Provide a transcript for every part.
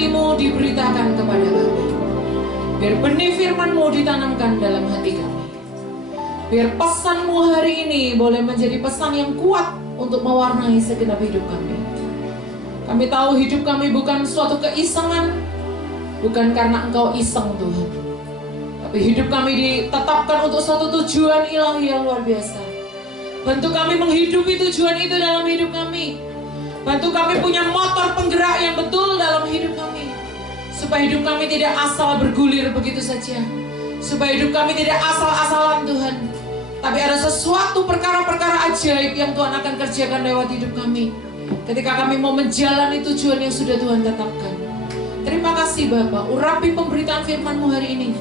hatimu diberitakan kepada kami. Biar benih firman-Mu ditanamkan dalam hati kami. Biar pesan-Mu hari ini boleh menjadi pesan yang kuat untuk mewarnai segenap hidup kami. Kami tahu hidup kami bukan suatu keisengan, bukan karena Engkau iseng Tuhan. Tapi hidup kami ditetapkan untuk suatu tujuan ilahi yang luar biasa. Bantu kami menghidupi tujuan itu dalam hidup kami. Bantu kami punya motor penggerak yang betul dalam hidup kami. Supaya hidup kami tidak asal bergulir begitu saja. Supaya hidup kami tidak asal-asalan Tuhan. Tapi ada sesuatu perkara-perkara ajaib yang Tuhan akan kerjakan lewat hidup kami. Ketika kami mau menjalani tujuan yang sudah Tuhan tetapkan. Terima kasih Bapak, urapi pemberitaan firman-Mu hari ini.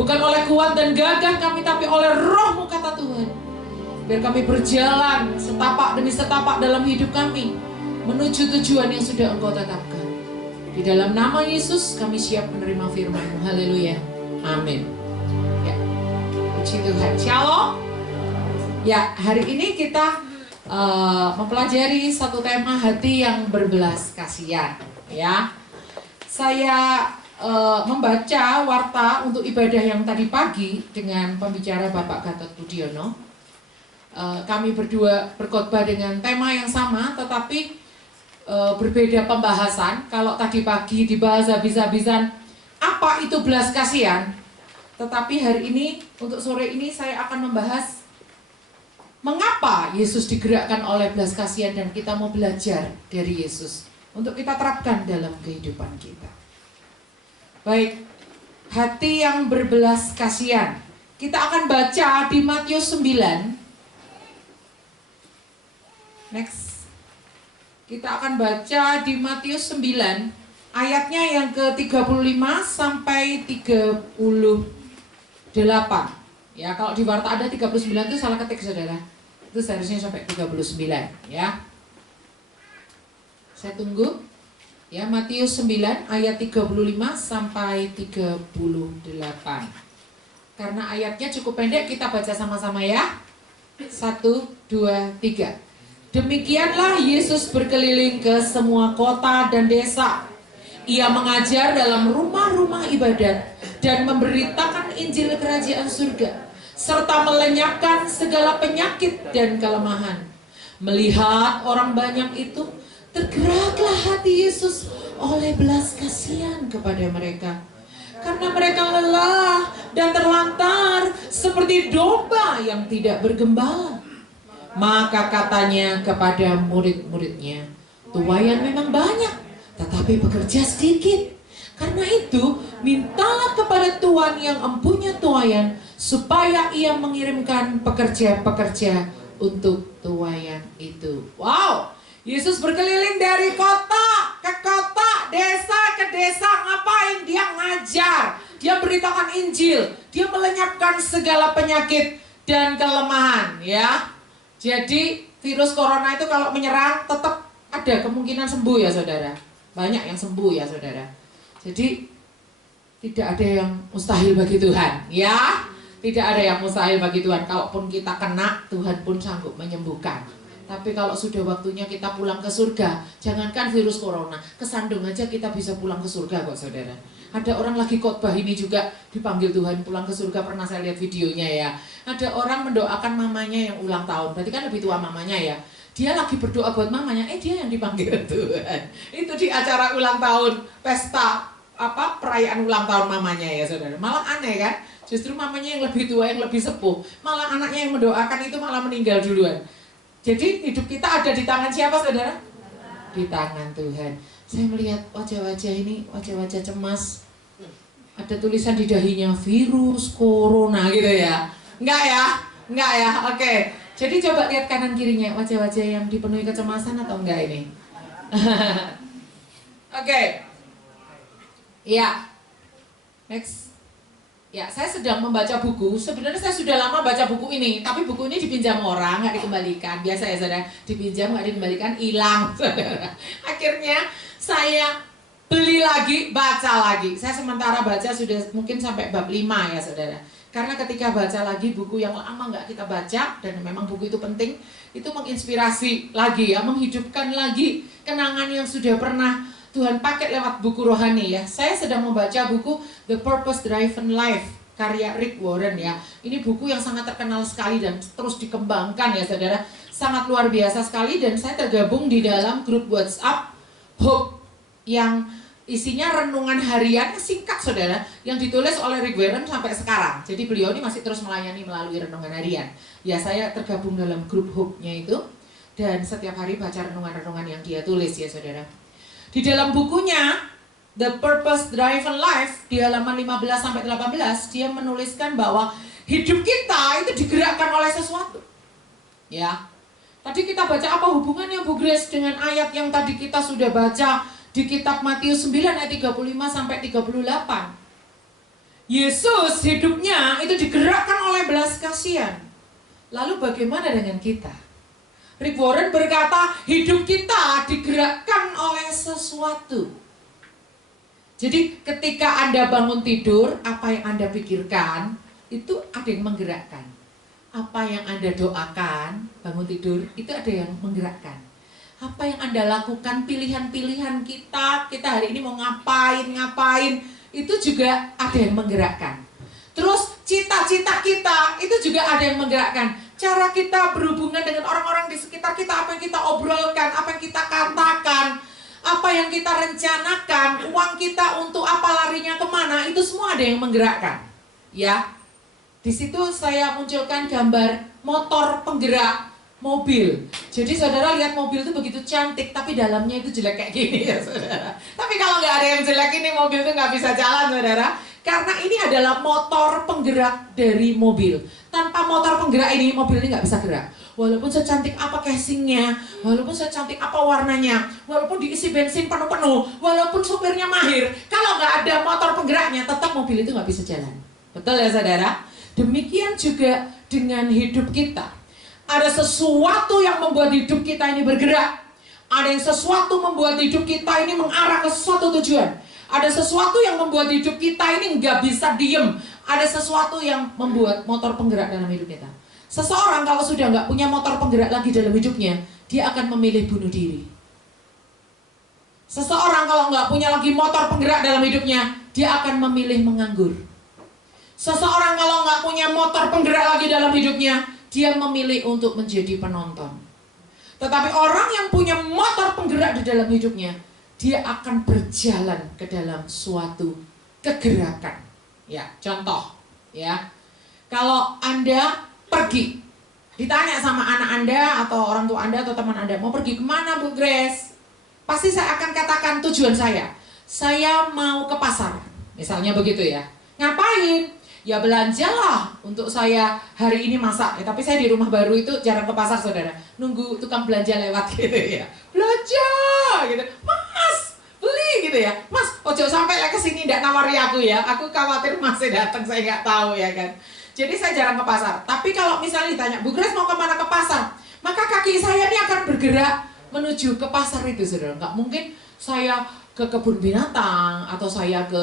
Bukan oleh kuat dan gagah kami, tapi oleh Roh-Mu kata Tuhan. Biar kami berjalan setapak demi setapak dalam hidup kami, menuju tujuan yang sudah Engkau tetapkan. Di dalam nama Yesus kami siap menerima firman-Mu. Haleluya. Amin. Ya. Puji Tuhan. Shalom. Ya, hari ini kita mempelajari satu tema hati yang berbelas kasihan. Ya. Saya membaca warta untuk ibadah yang tadi pagi dengan pembicara Bapak Gatot Budiono. Kami berdua berkhotbah dengan tema yang sama, tetapi berbeda pembahasan. Kalau tadi pagi dibahas habis-habisan apa itu belas kasihan, tetapi hari ini untuk sore ini saya akan membahas mengapa Yesus digerakkan oleh belas kasihan dan kita mau belajar dari Yesus untuk kita terapkan dalam kehidupan kita. Baik, hati yang berbelas kasihan. Kita akan baca di Matius 9. Next. Kita akan baca di Matius 9 ayatnya yang ke-35 sampai 38. Ya, kalau di warta ada 39 itu salah ketik Saudara. Itu seharusnya sampai 39 ya. Saya tunggu. Ya, Matius 9 ayat 35 sampai 38. Karena ayatnya cukup pendek, kita baca sama-sama ya. 1, 2, 3. Demikianlah Yesus berkeliling ke semua kota dan desa. Ia mengajar dalam rumah-rumah ibadat dan memberitakan Injil Kerajaan Surga, serta melenyapkan segala penyakit dan kelemahan. Melihat orang banyak itu, tergeraklah hati Yesus oleh belas kasihan kepada mereka, karena mereka lelah dan terlantar seperti domba yang tidak bergembala. Maka katanya kepada murid-muridnya, tuaian memang banyak, tetapi pekerja sedikit. Karena itu, mintalah kepada Tuhan yang empunya tuaian, supaya ia mengirimkan pekerja-pekerja untuk tuaian itu. Wow! Yesus berkeliling dari kota ke kota, desa ke desa. Ngapain? Dia ngajar, dia beritakan Injil, dia melenyapkan segala penyakit dan kelemahan. Ya, jadi virus corona itu kalau menyerang tetap ada kemungkinan sembuh ya Saudara. Banyak yang sembuh ya Saudara. Jadi tidak ada yang mustahil bagi Tuhan. Ya, tidak ada yang mustahil bagi Tuhan. Kalaupun kita kena, Tuhan pun sanggup menyembuhkan. Tapi kalau sudah waktunya kita pulang ke surga, jangankan virus corona, kesandung aja kita bisa pulang ke surga kok Saudara. Ada orang lagi khotbah ini juga dipanggil Tuhan pulang ke surga, pernah saya lihat videonya ya. Ada orang mendoakan mamanya yang ulang tahun, berarti kan lebih tua mamanya ya. Dia lagi berdoa buat mamanya, dia yang dipanggil Tuhan. Itu di acara ulang tahun, pesta perayaan ulang tahun mamanya ya Saudara. Malah aneh kan, justru mamanya yang lebih tua, yang lebih sepuh, malah anaknya yang mendoakan itu malah meninggal duluan. Jadi hidup kita ada di tangan siapa Saudara? Di tangan Tuhan. Saya melihat wajah-wajah ini, wajah-wajah cemas. Ada tulisan di dahinya, virus corona gitu ya. Enggak ya? Enggak ya? Oke. Jadi coba lihat kanan kirinya, wajah-wajah yang dipenuhi kecemasan atau enggak ini? Oke. Ya. Next. Ya, saya sedang membaca buku. Sebenarnya saya sudah lama baca buku ini, tapi buku ini dipinjam orang, nggak dikembalikan. Biasa ya Saudara, dipinjam nggak dikembalikan, hilang Saudara. Akhirnya saya beli lagi, baca lagi. Saya sementara baca sudah mungkin sampai bab 5 ya Saudara. Karena ketika baca lagi buku yang lama nggak kita baca, dan memang buku itu penting, itu menginspirasi lagi ya, menghidupkan lagi kenangan yang sudah pernah Tuhan pakai lewat buku rohani ya. Saya sedang membaca buku The Purpose Driven Life karya Rick Warren ya. Ini buku yang sangat terkenal sekali dan terus dikembangkan ya saudara. Sangat luar biasa sekali, dan saya tergabung di dalam grup WhatsApp Hope yang isinya renungan harian singkat saudara, yang ditulis oleh Rick Warren sampai sekarang. Jadi beliau ini masih terus melayani melalui renungan harian. Ya, saya tergabung dalam grup Hope-nya itu, dan setiap hari baca renungan-renungan yang dia tulis ya saudara. Di dalam bukunya The Purpose Driven Life di halaman 15-18 dia menuliskan bahwa hidup kita itu digerakkan oleh sesuatu. Ya. Tadi kita baca apa hubungannya Bu Grace dengan ayat yang tadi kita sudah baca di kitab Matius 9 ayat 35 sampai 38. Yesus hidupnya itu digerakkan oleh belas kasihan. Lalu bagaimana dengan kita? Rick Warren berkata, hidup kita digerakkan oleh sesuatu. Jadi ketika Anda bangun tidur, apa yang Anda pikirkan itu ada yang menggerakkan. Apa yang Anda doakan bangun tidur itu ada yang menggerakkan. Apa yang Anda lakukan, pilihan-pilihan kita hari ini mau ngapain, itu juga ada yang menggerakkan. Terus cita-cita kita itu juga ada yang menggerakkan. Cara kita berhubungan dengan orang-orang di sekitar kita, apa yang kita obrolkan, apa yang kita katakan, apa yang kita rencanakan, uang kita untuk apa, larinya kemana, itu semua ada yang menggerakkan. Ya. Di situ saya munculkan gambar motor penggerak mobil. Jadi saudara lihat mobil itu begitu cantik, tapi dalamnya itu jelek kayak gini ya saudara. Tapi kalau nggak ada yang jelek ini, mobil itu nggak bisa jalan saudara. Karena ini adalah motor penggerak dari mobil. Tanpa motor penggerak ini, mobil ini nggak bisa gerak. Walaupun secantik apa casingnya, walaupun secantik apa warnanya, walaupun diisi bensin penuh-penuh, walaupun supirnya mahir, kalau nggak ada motor penggeraknya, tetap mobil itu nggak bisa jalan. Betul ya saudara? Demikian juga dengan hidup kita. Ada sesuatu yang membuat hidup kita ini bergerak. Ada yang sesuatu membuat hidup kita ini mengarah ke suatu tujuan. Ada sesuatu yang membuat hidup kita ini nggak bisa diem. Ada sesuatu yang membuat motor penggerak dalam hidup kita. Seseorang kalau sudah nggak punya motor penggerak lagi dalam hidupnya, dia akan memilih bunuh diri. Seseorang kalau nggak punya lagi motor penggerak dalam hidupnya, dia akan memilih menganggur. Seseorang kalau nggak punya motor penggerak lagi dalam hidupnya, dia memilih untuk menjadi penonton. Tetapi orang yang punya motor penggerak di dalam hidupnya, dia akan berjalan ke dalam suatu kegerakan. Ya, contoh, ya. Kalau Anda pergi, ditanya sama anak Anda atau orang tua Anda atau teman Anda, mau pergi kemana Bu Grace? Pasti saya akan katakan tujuan saya. Saya mau ke pasar, misalnya begitu ya. Ngapain? Ya belanjalah untuk saya hari ini masak. Tapi saya di rumah baru itu jarang ke pasar saudara. Nunggu tukang belanja lewat gitu ya. Belanja gitu. Mas, beli gitu ya. Mas, ojo sampai ke sini ndak nawari aku ya. Aku khawatir masih datang, saya nggak tahu ya kan. Jadi saya jarang ke pasar. Tapi kalau misalnya ditanya, Bu Grace mau kemana ke pasar? Maka kaki saya ini akan bergerak menuju ke pasar itu saudara. Nggak mungkin saya ke kebun binatang atau saya ke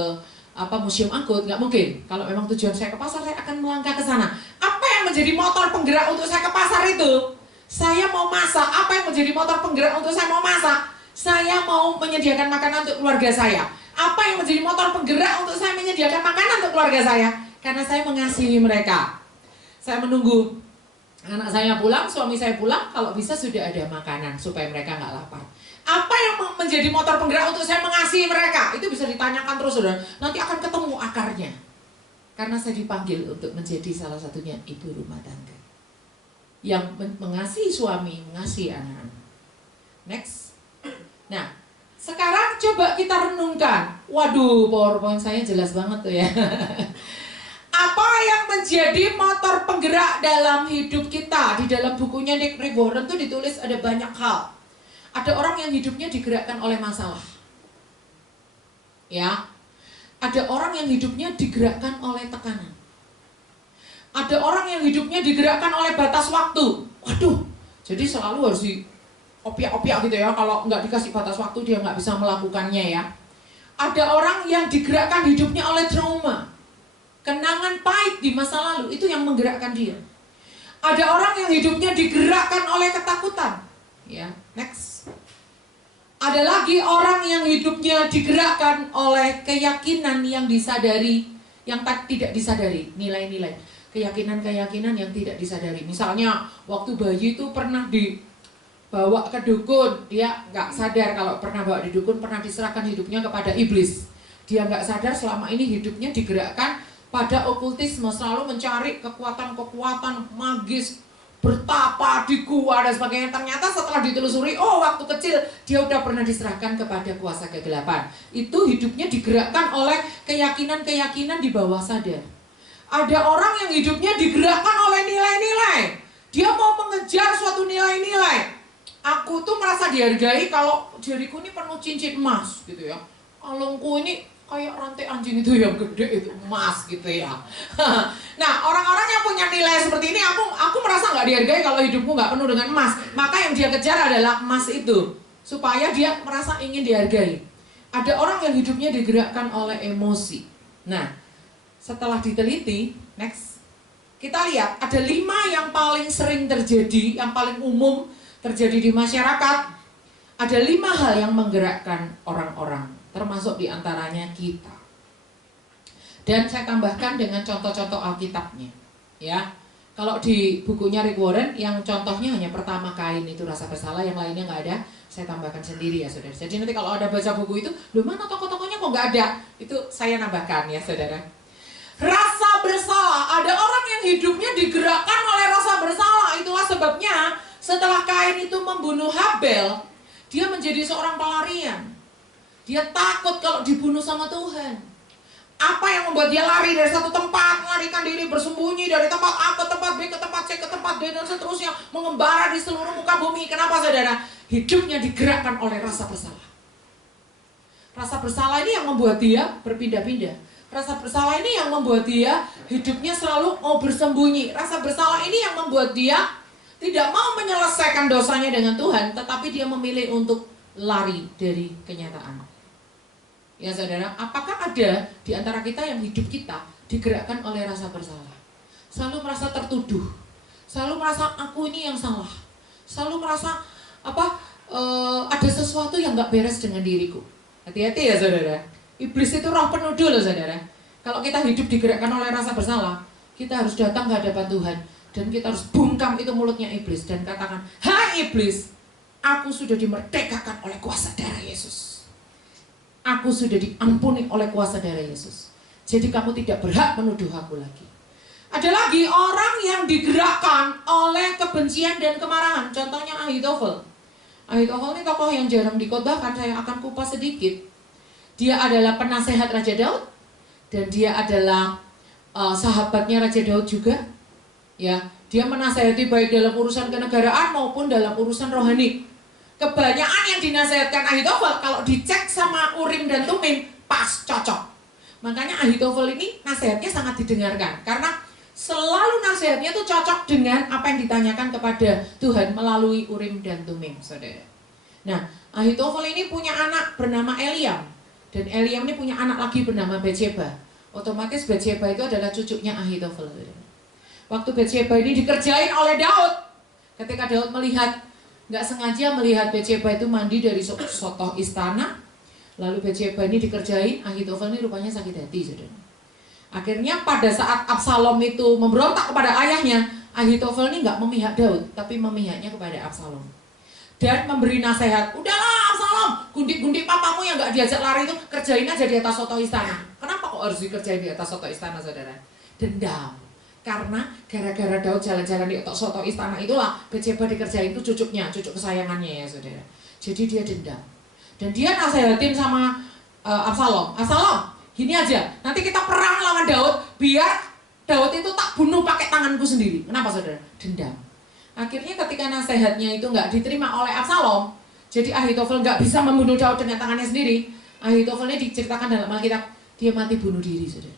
museum angkut, nggak mungkin. Kalau memang tujuan saya ke pasar, saya akan melangkah ke sana. Apa yang menjadi motor penggerak untuk saya ke pasar itu? Saya mau masak. Apa yang menjadi motor penggerak untuk saya mau masak? Saya mau menyediakan makanan untuk keluarga saya. Apa yang menjadi motor penggerak untuk saya menyediakan makanan untuk keluarga saya? Karena saya mengasihi mereka. Saya menunggu anak saya pulang, suami saya pulang, kalau bisa sudah ada makanan supaya mereka nggak lapar. Apa yang menjadi motor penggerak untuk saya mengasihi mereka? Itu bisa ditanyakan terus, saudara. Nanti akan ketemu akarnya. Karena saya dipanggil untuk menjadi salah satunya ibu rumah tangga. Yang mengasihi suami, mengasihi anak-anak. Next. Nah, sekarang coba kita renungkan. Waduh, PowerPoint saya jelas banget tuh ya. Apa yang menjadi motor penggerak dalam hidup kita? Di dalam bukunya Rick Warren tuh ditulis ada banyak hal. Ada orang yang hidupnya digerakkan oleh masalah. Ya. Ada orang yang hidupnya digerakkan oleh tekanan. Ada orang yang hidupnya digerakkan oleh batas waktu. Waduh. Jadi selalu harus diopiak-opiak gitu ya. Kalau nggak dikasih batas waktu dia nggak bisa melakukannya ya. Ada orang yang digerakkan hidupnya oleh trauma. Kenangan pahit di masa lalu itu yang menggerakkan dia. Ada orang yang hidupnya digerakkan oleh ketakutan. Ya, next. Ada lagi orang yang hidupnya digerakkan oleh keyakinan yang disadari, yang tidak disadari, nilai-nilai. Keyakinan-keyakinan yang tidak disadari. Misalnya waktu bayi itu pernah dibawa ke dukun, dia nggak sadar kalau pernah bawa di dukun, pernah diserahkan hidupnya kepada iblis. Dia nggak sadar selama ini hidupnya digerakkan pada okultisme, selalu mencari kekuatan-kekuatan magis, bertapa di gua dan sebagainya. Ternyata setelah ditelusuri, oh waktu kecil dia udah pernah diserahkan kepada kuasa kegelapan. Itu hidupnya digerakkan oleh keyakinan-keyakinan di bawah sadar. Ada orang yang hidupnya digerakkan oleh nilai-nilai. Dia mau mengejar suatu nilai-nilai. Aku tuh merasa dihargai kalau jariku ini penuh cincin emas gitu ya. Kalungku ini kayak rantai anjing itu yang gede itu emas gitu ya. Nah, orang-orang yang punya nilai seperti ini, aku merasa nggak dihargai kalau hidupku nggak penuh dengan emas. Maka yang dia kejar adalah emas itu, supaya dia merasa ingin dihargai. Ada orang yang hidupnya digerakkan oleh emosi. Nah, setelah diteliti, next, kita lihat ada 5 yang paling sering terjadi, yang paling umum terjadi di masyarakat. Ada 5 hal yang menggerakkan orang-orang, termasuk diantaranya kita. Dan saya tambahkan dengan contoh-contoh Alkitabnya, ya. Kalau di bukunya Rick Warren, yang contohnya hanya pertama Kain itu rasa bersalah, yang lainnya nggak ada. Saya tambahkan sendiri ya saudara. Jadi nanti kalau ada baca buku itu, loh mana tokoh-tokohnya kok nggak ada? Itu saya nambahkan ya saudara. Rasa bersalah, ada orang yang hidupnya digerakkan oleh rasa bersalah. Itulah sebabnya setelah Kain itu membunuh Habel, dia menjadi seorang pelarian. Dia takut kalau dibunuh sama Tuhan. Apa yang membuat dia lari dari satu tempat, melarikan diri, bersembunyi dari tempat A ke tempat B, ke tempat C, ke tempat D, dan seterusnya, mengembara di seluruh muka bumi. Kenapa saudara? Hidupnya digerakkan oleh rasa bersalah. Rasa bersalah ini yang membuat dia berpindah-pindah. Rasa bersalah ini yang membuat dia hidupnya selalu mau bersembunyi. Rasa bersalah ini yang membuat dia tidak mau menyelesaikan dosanya dengan Tuhan, tetapi dia memilih untuk lari dari kenyataan. Ya saudara, apakah ada di antara kita yang hidup kita digerakkan oleh rasa bersalah? Selalu merasa tertuduh, selalu merasa aku ini yang salah, selalu merasa ada sesuatu yang gak beres dengan diriku. Hati-hati ya saudara, iblis itu roh penuduh loh saudara. Kalau kita hidup digerakkan oleh rasa bersalah, kita harus datang ke hadapan Tuhan dan kita harus bungkam itu mulutnya iblis dan katakan, hai iblis, aku sudah dimerdekakan oleh kuasa darah Yesus. Aku sudah diampuni oleh kuasa darah Yesus. Jadi kamu tidak berhak menuduh aku lagi. Ada lagi orang yang digerakkan oleh kebencian dan kemarahan. Contohnya Ahitofel. Ahitofel ini tokoh yang jarang dikhotbahkan. Saya akan kupas sedikit. Dia adalah penasehat Raja Daud. Dan dia adalah sahabatnya Raja Daud juga. Ya, dia menasehati baik dalam urusan kenegaraan maupun dalam urusan rohani. Kebanyakan yang dinasihatkan Ahitofel kalau dicek sama Urim dan Tumim pas cocok. Makanya Ahitofel ini nasihatnya sangat didengarkan karena selalu nasihatnya itu cocok dengan apa yang ditanyakan kepada Tuhan melalui Urim dan Tumim, saudara. Nah, Ahitofel ini punya anak bernama Eliam dan Eliam ini punya anak lagi bernama Batsheba. Otomatis Batsheba itu adalah cucunya Ahitofel, saudara. Waktu Batsheba ini dikerjain oleh Daud, ketika Daud nggak sengaja melihat Batsheba itu mandi dari sotoh istana, lalu Batsheba ini dikerjain, Ahitofel ini rupanya sakit hati, saudara. Akhirnya pada saat Absalom itu memberontak kepada ayahnya, Ahitofel ini nggak memihak Daud, tapi memihaknya kepada Absalom dan memberi nasihat, udahlah Absalom, gundik-gundik papamu yang nggak diajak lari itu kerjain aja di atas sotoh istana. Kenapa kok harus dikerjain di atas sotoh istana, saudara? Dendam. Karena gara-gara Daud jalan-jalan di soto istana itulah Batsheba dikerjain itu cucu kesayangannya ya saudara. Jadi dia dendam. Dan dia nasihatin sama Absalom, gini aja, nanti kita perang lawan Daud, biar Daud itu tak bunuh pakai tanganku sendiri. Kenapa saudara? Dendam. Akhirnya ketika nasihatnya itu nggak diterima oleh Absalom, jadi Ahitofel nggak bisa membunuh Daud dengan tangannya sendiri. Ahitofel ini diceritakan dalam Alkitab, dia mati bunuh diri saudara.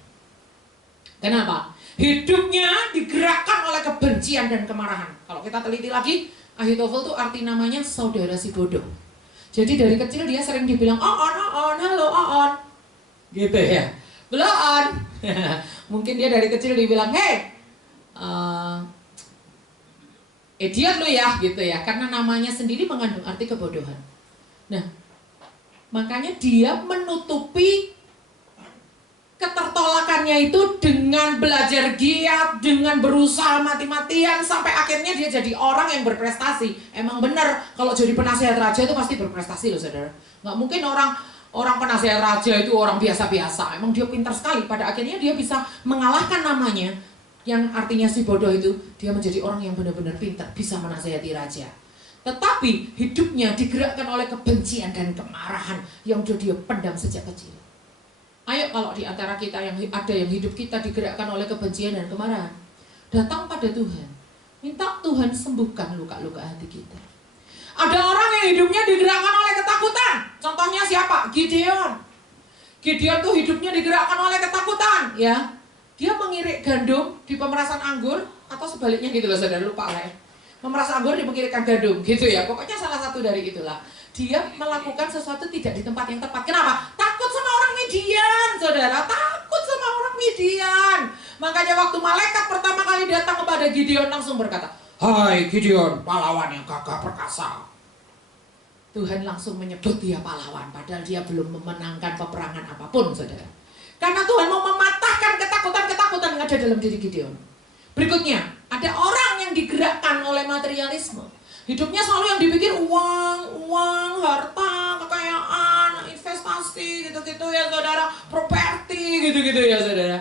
Kenapa? Hidupnya digerakkan oleh kebencian dan kemarahan. Kalau kita teliti lagi, Ahitofel itu arti namanya saudara si bodoh. Jadi dari kecil dia sering dibilang on, halo on, gitu ya. Belum on. Mungkin dia dari kecil dibilang, hey, idiot lu ya, gitu ya. Karena namanya sendiri mengandung arti kebodohan. Nah, Makanya dia menutupi ketertolakannya itu dengan belajar giat, dengan berusaha mati-matian, sampai akhirnya dia jadi orang yang berprestasi. Emang bener, kalau jadi penasihat raja itu pasti berprestasi loh saudara. Nggak mungkin orang penasihat raja itu orang biasa-biasa. Emang dia pintar sekali, pada akhirnya dia bisa mengalahkan namanya, yang artinya si bodoh itu. Dia menjadi orang yang benar-benar pintar, bisa menasihati raja. Tetapi hidupnya digerakkan oleh kebencian dan kemarahan yang sudah dia pendam sejak kecil. Ayo kalau di antara kita yang ada yang hidup kita digerakkan oleh kebencian dan kemarahan, datang pada Tuhan, minta Tuhan sembuhkan luka-luka hati kita. Ada orang yang hidupnya digerakkan oleh ketakutan. Contohnya siapa? Gideon. Gideon tuh hidupnya digerakkan oleh ketakutan, ya. Dia mengirik gandum di pemerasan anggur, atau sebaliknya gitu loh saudara, lupa lah ya. Memeras anggur dipikirkan gandum gitu ya. Pokoknya salah satu dari itulah. Dia melakukan sesuatu tidak di tempat yang tepat. Kenapa? Takut sama orang Midian, saudara. Takut sama orang Midian. Makanya waktu malaikat pertama kali datang kepada Gideon langsung berkata, "Hai Gideon, pahlawan yang gagah perkasa." Tuhan langsung menyebut dia pahlawan, padahal dia belum memenangkan peperangan apapun, saudara. Karena Tuhan mau mematahkan ketakutan-ketakutan yang ada dalam diri Gideon. Berikutnya, ada orang yang digerakkan oleh materialisme. Hidupnya selalu yang dipikir uang, harta, kekayaan, investasi, gitu-gitu ya saudara. Properti, gitu-gitu ya saudara.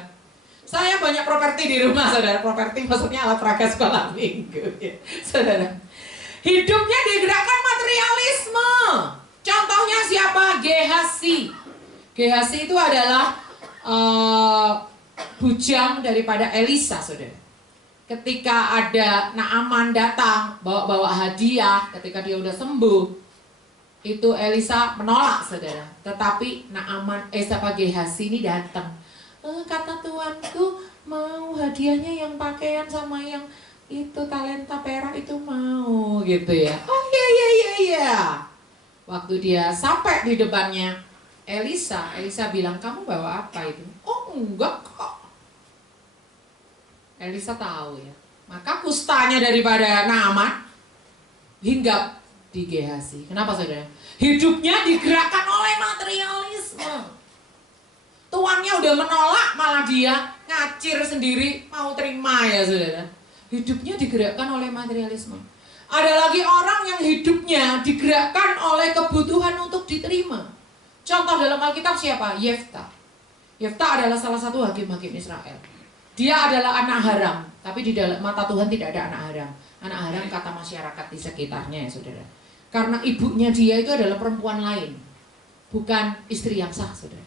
Saya banyak properti di rumah saudara. Properti maksudnya alat peraga sekolah minggu ya saudara. Hidupnya digerakkan materialisme. Contohnya siapa? Gehazi. Gehazi itu adalah bujang daripada Elisa saudara. Ketika ada Naaman datang bawa hadiah, ketika dia udah sembuh, itu Elisa menolak saudara. Tetapi Gehazi ini datang. Kata tuanku mau hadiahnya yang pakaian sama yang itu talenta perak itu mau gitu ya. Oh iya. Waktu dia sampai di depannya Elisa bilang, "Kamu bawa apa itu?" "Oh enggak kok." Elisa tahu ya. Maka kustanya daripada Naaman hinggap di Gehazi. Kenapa saudara? Hidupnya digerakkan oleh materialisme. Tuannya udah menolak, malah dia ngacir sendiri mau terima ya saudara. Hidupnya digerakkan oleh materialisme. Ada lagi orang yang hidupnya digerakkan oleh kebutuhan untuk diterima. Contoh dalam Alkitab siapa? Yefta. Yefta adalah salah satu hakim-hakim Israel. Dia adalah anak haram, tapi di dalam mata Tuhan tidak ada anak haram. Anak haram kata masyarakat di sekitarnya ya saudara. Karena ibunya dia itu adalah perempuan lain, bukan istri yang sah saudara.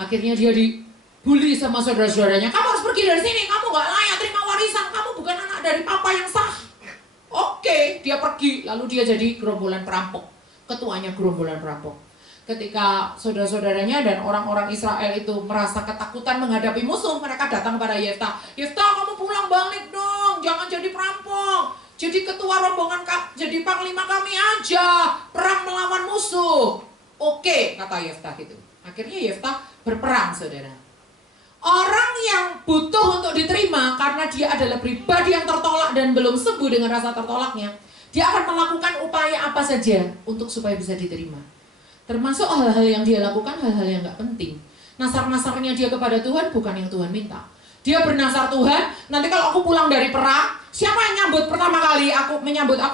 Akhirnya dia dibully sama saudara-saudaranya. "Kamu harus pergi dari sini, kamu gak layak terima warisan, kamu bukan anak dari papa yang sah." Oke, dia pergi, lalu dia jadi gerombolan perampok. Ketuanya gerombolan perampok. Ketika saudara-saudaranya dan orang-orang Israel itu merasa ketakutan menghadapi musuh, mereka datang pada Yefta. "Yefta, kamu pulang balik dong, jangan jadi perampok. Jadi ketua rombongan, jadi panglima kami aja, perang melawan musuh." "Oke," kata Yefta gitu. Akhirnya Yefta berperang saudara. Orang yang butuh untuk diterima karena dia adalah pribadi yang tertolak dan belum sembuh dengan rasa tertolaknya, dia akan melakukan upaya apa saja untuk supaya bisa diterima. Termasuk hal-hal yang dia lakukan, hal-hal yang gak penting. Nasar-nasarnya dia kepada Tuhan bukan yang Tuhan minta. Dia bernasar, "Tuhan, nanti kalau aku pulang dari perang, siapa yang nyambut pertama kali aku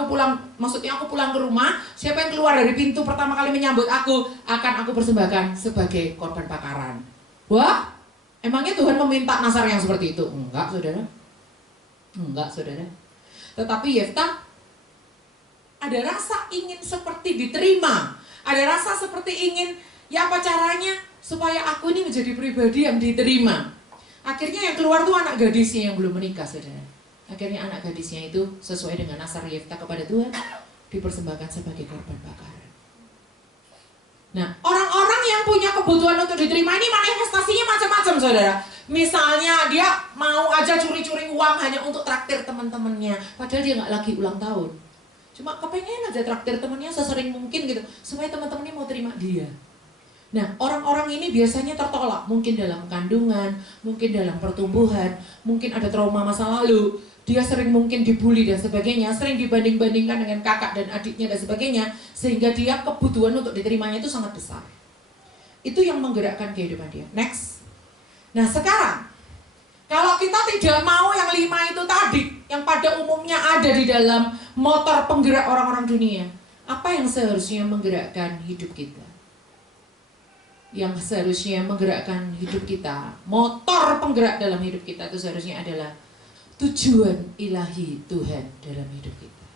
pulang, maksudnya aku pulang ke rumah, siapa yang keluar dari pintu pertama kali menyambut aku, akan aku persembahkan sebagai korban bakaran." Wah, emangnya Tuhan meminta nasar yang seperti itu? Enggak saudara. Tetapi Yefta ada rasa ingin seperti diterima. Ada rasa seperti ingin, ya apa caranya supaya aku ini menjadi pribadi yang diterima. Akhirnya yang keluar tuh anak gadisnya yang belum menikah saudara. Akhirnya anak gadisnya itu sesuai dengan nasar Yefta kepada Tuhan, dipersembahkan sebagai korban bakaran. Nah, orang-orang yang punya kebutuhan untuk diterima ini manifestasinya macam-macam saudara. Misalnya dia mau aja curi-curi uang hanya untuk traktir teman-temannya, padahal dia gak lagi ulang tahun. Cuma kepengen aja traktir temennya sesering mungkin gitu, supaya teman-temannya mau terima dia. Nah, orang-orang ini biasanya tertolak, mungkin dalam kandungan, mungkin dalam pertumbuhan, mungkin ada trauma masa lalu. dia sering mungkin dibully dan sebagainya, sering dibanding-bandingkan dengan kakak dan adiknya dan sebagainya, sehingga dia kebutuhan untuk diterimanya itu sangat besar. Itu yang menggerakkan kehidupan dia. Next. Nah sekarang, kalau kita tidak mau yang 5 itu tadi, yang pada umumnya ada di dalam motor penggerak orang-orang dunia, apa yang seharusnya menggerakkan hidup kita? Yang seharusnya menggerakkan hidup kita, motor penggerak dalam hidup kita itu seharusnya adalah tujuan ilahi Tuhan dalam hidup kita.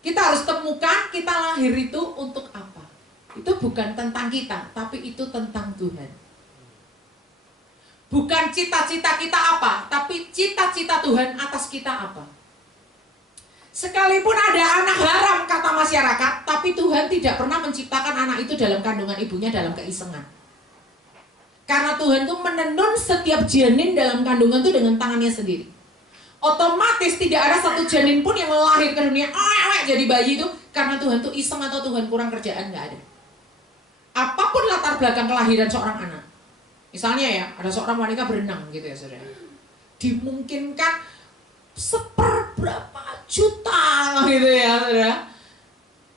Kita harus temukan kita lahir itu untuk apa. Itu bukan tentang kita, tapi itu tentang Tuhan. Bukan cita-cita kita apa, tapi cita-cita Tuhan atas kita apa. Sekalipun ada anak haram kata masyarakat, tapi Tuhan tidak pernah menciptakan anak itu dalam kandungan ibunya dalam keisengan. Karena Tuhan itu menenun setiap janin dalam kandungan itu dengan tangannya sendiri. Otomatis tidak ada satu janin pun yang lahir ke dunia jadi bayi itu karena Tuhan itu iseng atau Tuhan kurang kerjaan, nggak ada. Apapun latar belakang kelahiran seorang anak, misalnya ya ada seorang wanita berenang gitu ya saudara, dimungkinkan seberapa juta gitu ya saudara,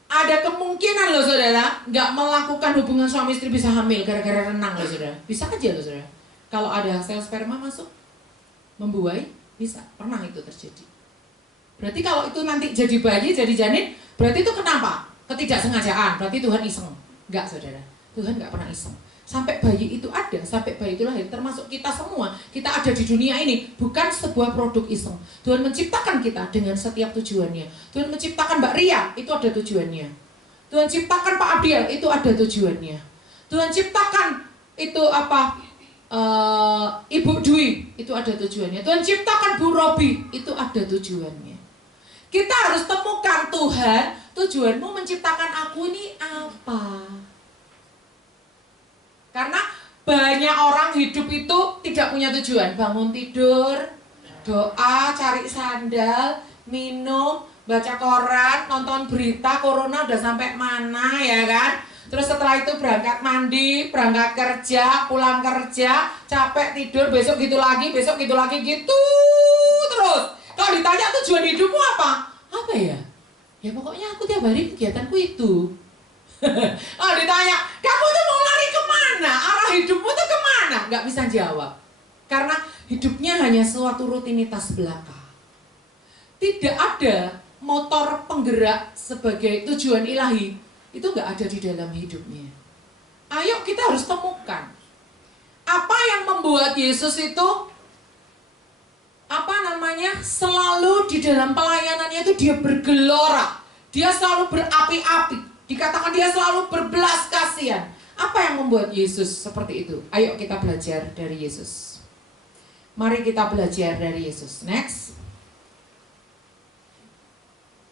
ada kemungkinan loh saudara nggak melakukan hubungan suami istri bisa hamil gara-gara renang loh saudara, bisa aja loh saudara. Kalau ada sel sperma masuk membuai, bisa, pernah itu terjadi. Berarti kalau itu nanti jadi bayi, jadi janin, berarti itu kenapa? Ketidaksengajaan, berarti Tuhan iseng. Enggak saudara, Tuhan enggak pernah iseng. Sampai bayi itu ada, sampai bayi itu lahir, termasuk kita semua, kita ada di dunia ini, bukan sebuah produk iseng. Tuhan menciptakan kita dengan setiap tujuannya. Tuhan menciptakan Mbak Ria, itu ada tujuannya. Tuhan ciptakan Pak Abdiel, itu ada tujuannya. Tuhan ciptakan itu apa? Ibu Dwi, itu ada tujuannya. Tuhan ciptakan Bu Robi, itu ada tujuannya. Kita harus temukan Tuhan, tujuanmu menciptakan aku ini apa? Karena banyak orang hidup itu tidak punya tujuan. Bangun tidur, doa, cari sandal, minum, baca koran, nonton berita, corona udah sampai mana ya kan? Terus setelah itu berangkat mandi, berangkat kerja, pulang kerja, capek tidur, besok gitu lagi gitu terus. Kalau ditanya tujuan hidupmu apa? Apa ya? Ya pokoknya aku tiap hari kegiatanku itu. Kalau ditanya, kamu tuh mau lari kemana? Arah hidupmu tuh kemana? Nggak bisa jawab. Karena hidupnya hanya suatu rutinitas belaka. Tidak ada motor penggerak sebagai tujuan ilahi. Itu nggak ada di dalam hidupnya. Ayo kita harus temukan apa yang membuat Yesus itu selalu di dalam pelayanannya itu dia bergelora, dia selalu berapi-api, dikatakan dia selalu berbelas kasihan. Apa yang membuat Yesus seperti itu? Ayo kita belajar dari Yesus. Mari kita belajar dari Yesus. Next.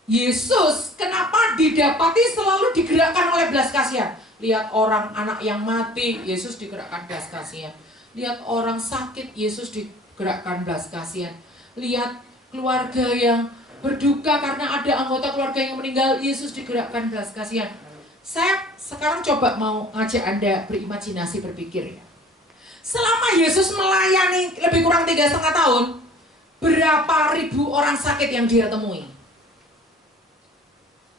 Yesus kenapa didapati selalu digerakkan oleh belas kasihan? Lihat orang anak yang mati, Yesus digerakkan belas kasihan. Lihat orang sakit, Yesus digerakkan belas kasihan. Lihat keluarga yang berduka karena ada anggota keluarga yang meninggal, Yesus digerakkan belas kasihan. Saya sekarang coba mau ngajak Anda berimajinasi, berpikir ya. Selama Yesus melayani lebih kurang 3,5 tahun, berapa ribu orang sakit yang dia temui?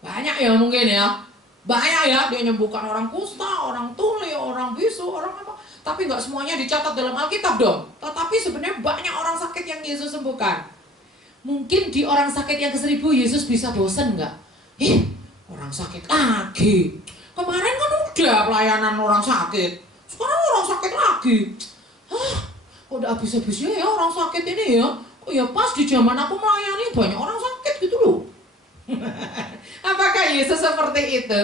Banyak ya mungkin ya. Banyak ya, dia menyembuhkan orang kusta, orang tuli, orang bisu, orang apa. Tapi nggak semuanya dicatat dalam Alkitab dong. Tetapi sebenarnya banyak orang sakit yang Yesus sembuhkan. Mungkin di orang sakit yang ke-1000 Yesus bisa bosan nggak? Orang sakit lagi. Kemarin kan udah pelayanan orang sakit. Sekarang orang sakit lagi. Kok udah habis-habisnya ya orang sakit ini ya. Kok ya pas di zaman aku melayani banyak orang sakit gitu loh. Apakah Yesus seperti itu?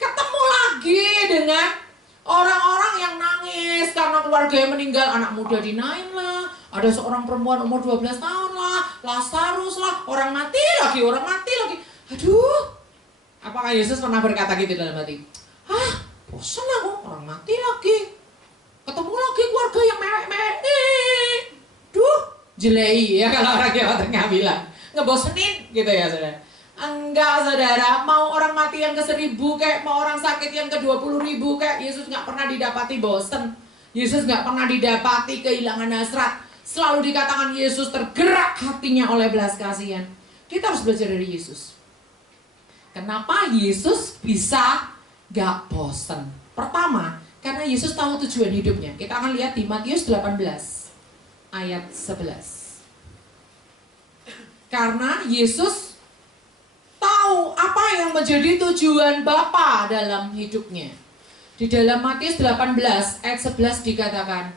Ketemu lagi dengan orang-orang yang nangis karena keluarga yang meninggal, anak muda dinain lah, ada seorang perempuan umur 12 tahun lah, Lazarus lah, orang mati lagi. Aduh, apakah Yesus pernah berkata gitu dalam hati? Bosan aku, orang mati lagi. Ketemu lagi keluarga yang mewek-mewek. Duh, jelei ya kalau orang Jawa Tengah bilang. Ngebosenin gitu ya saudara. Enggak saudara, mau orang mati yang ke-1000 kayak mau orang sakit yang ke-20.000 kayak, Yesus gak pernah didapati bosen. Yesus gak pernah didapati kehilangan hasrat. Selalu dikatakan Yesus tergerak hatinya oleh belas kasihan. Kita harus belajar dari Yesus. Kenapa Yesus bisa gak bosen? Pertama, karena Yesus tahu tujuan hidupnya. Kita akan lihat di Matius 18 ayat 11. Karena Yesus tahu apa yang menjadi tujuan Bapa dalam hidupnya. Di dalam Matius 18 ayat 11 dikatakan,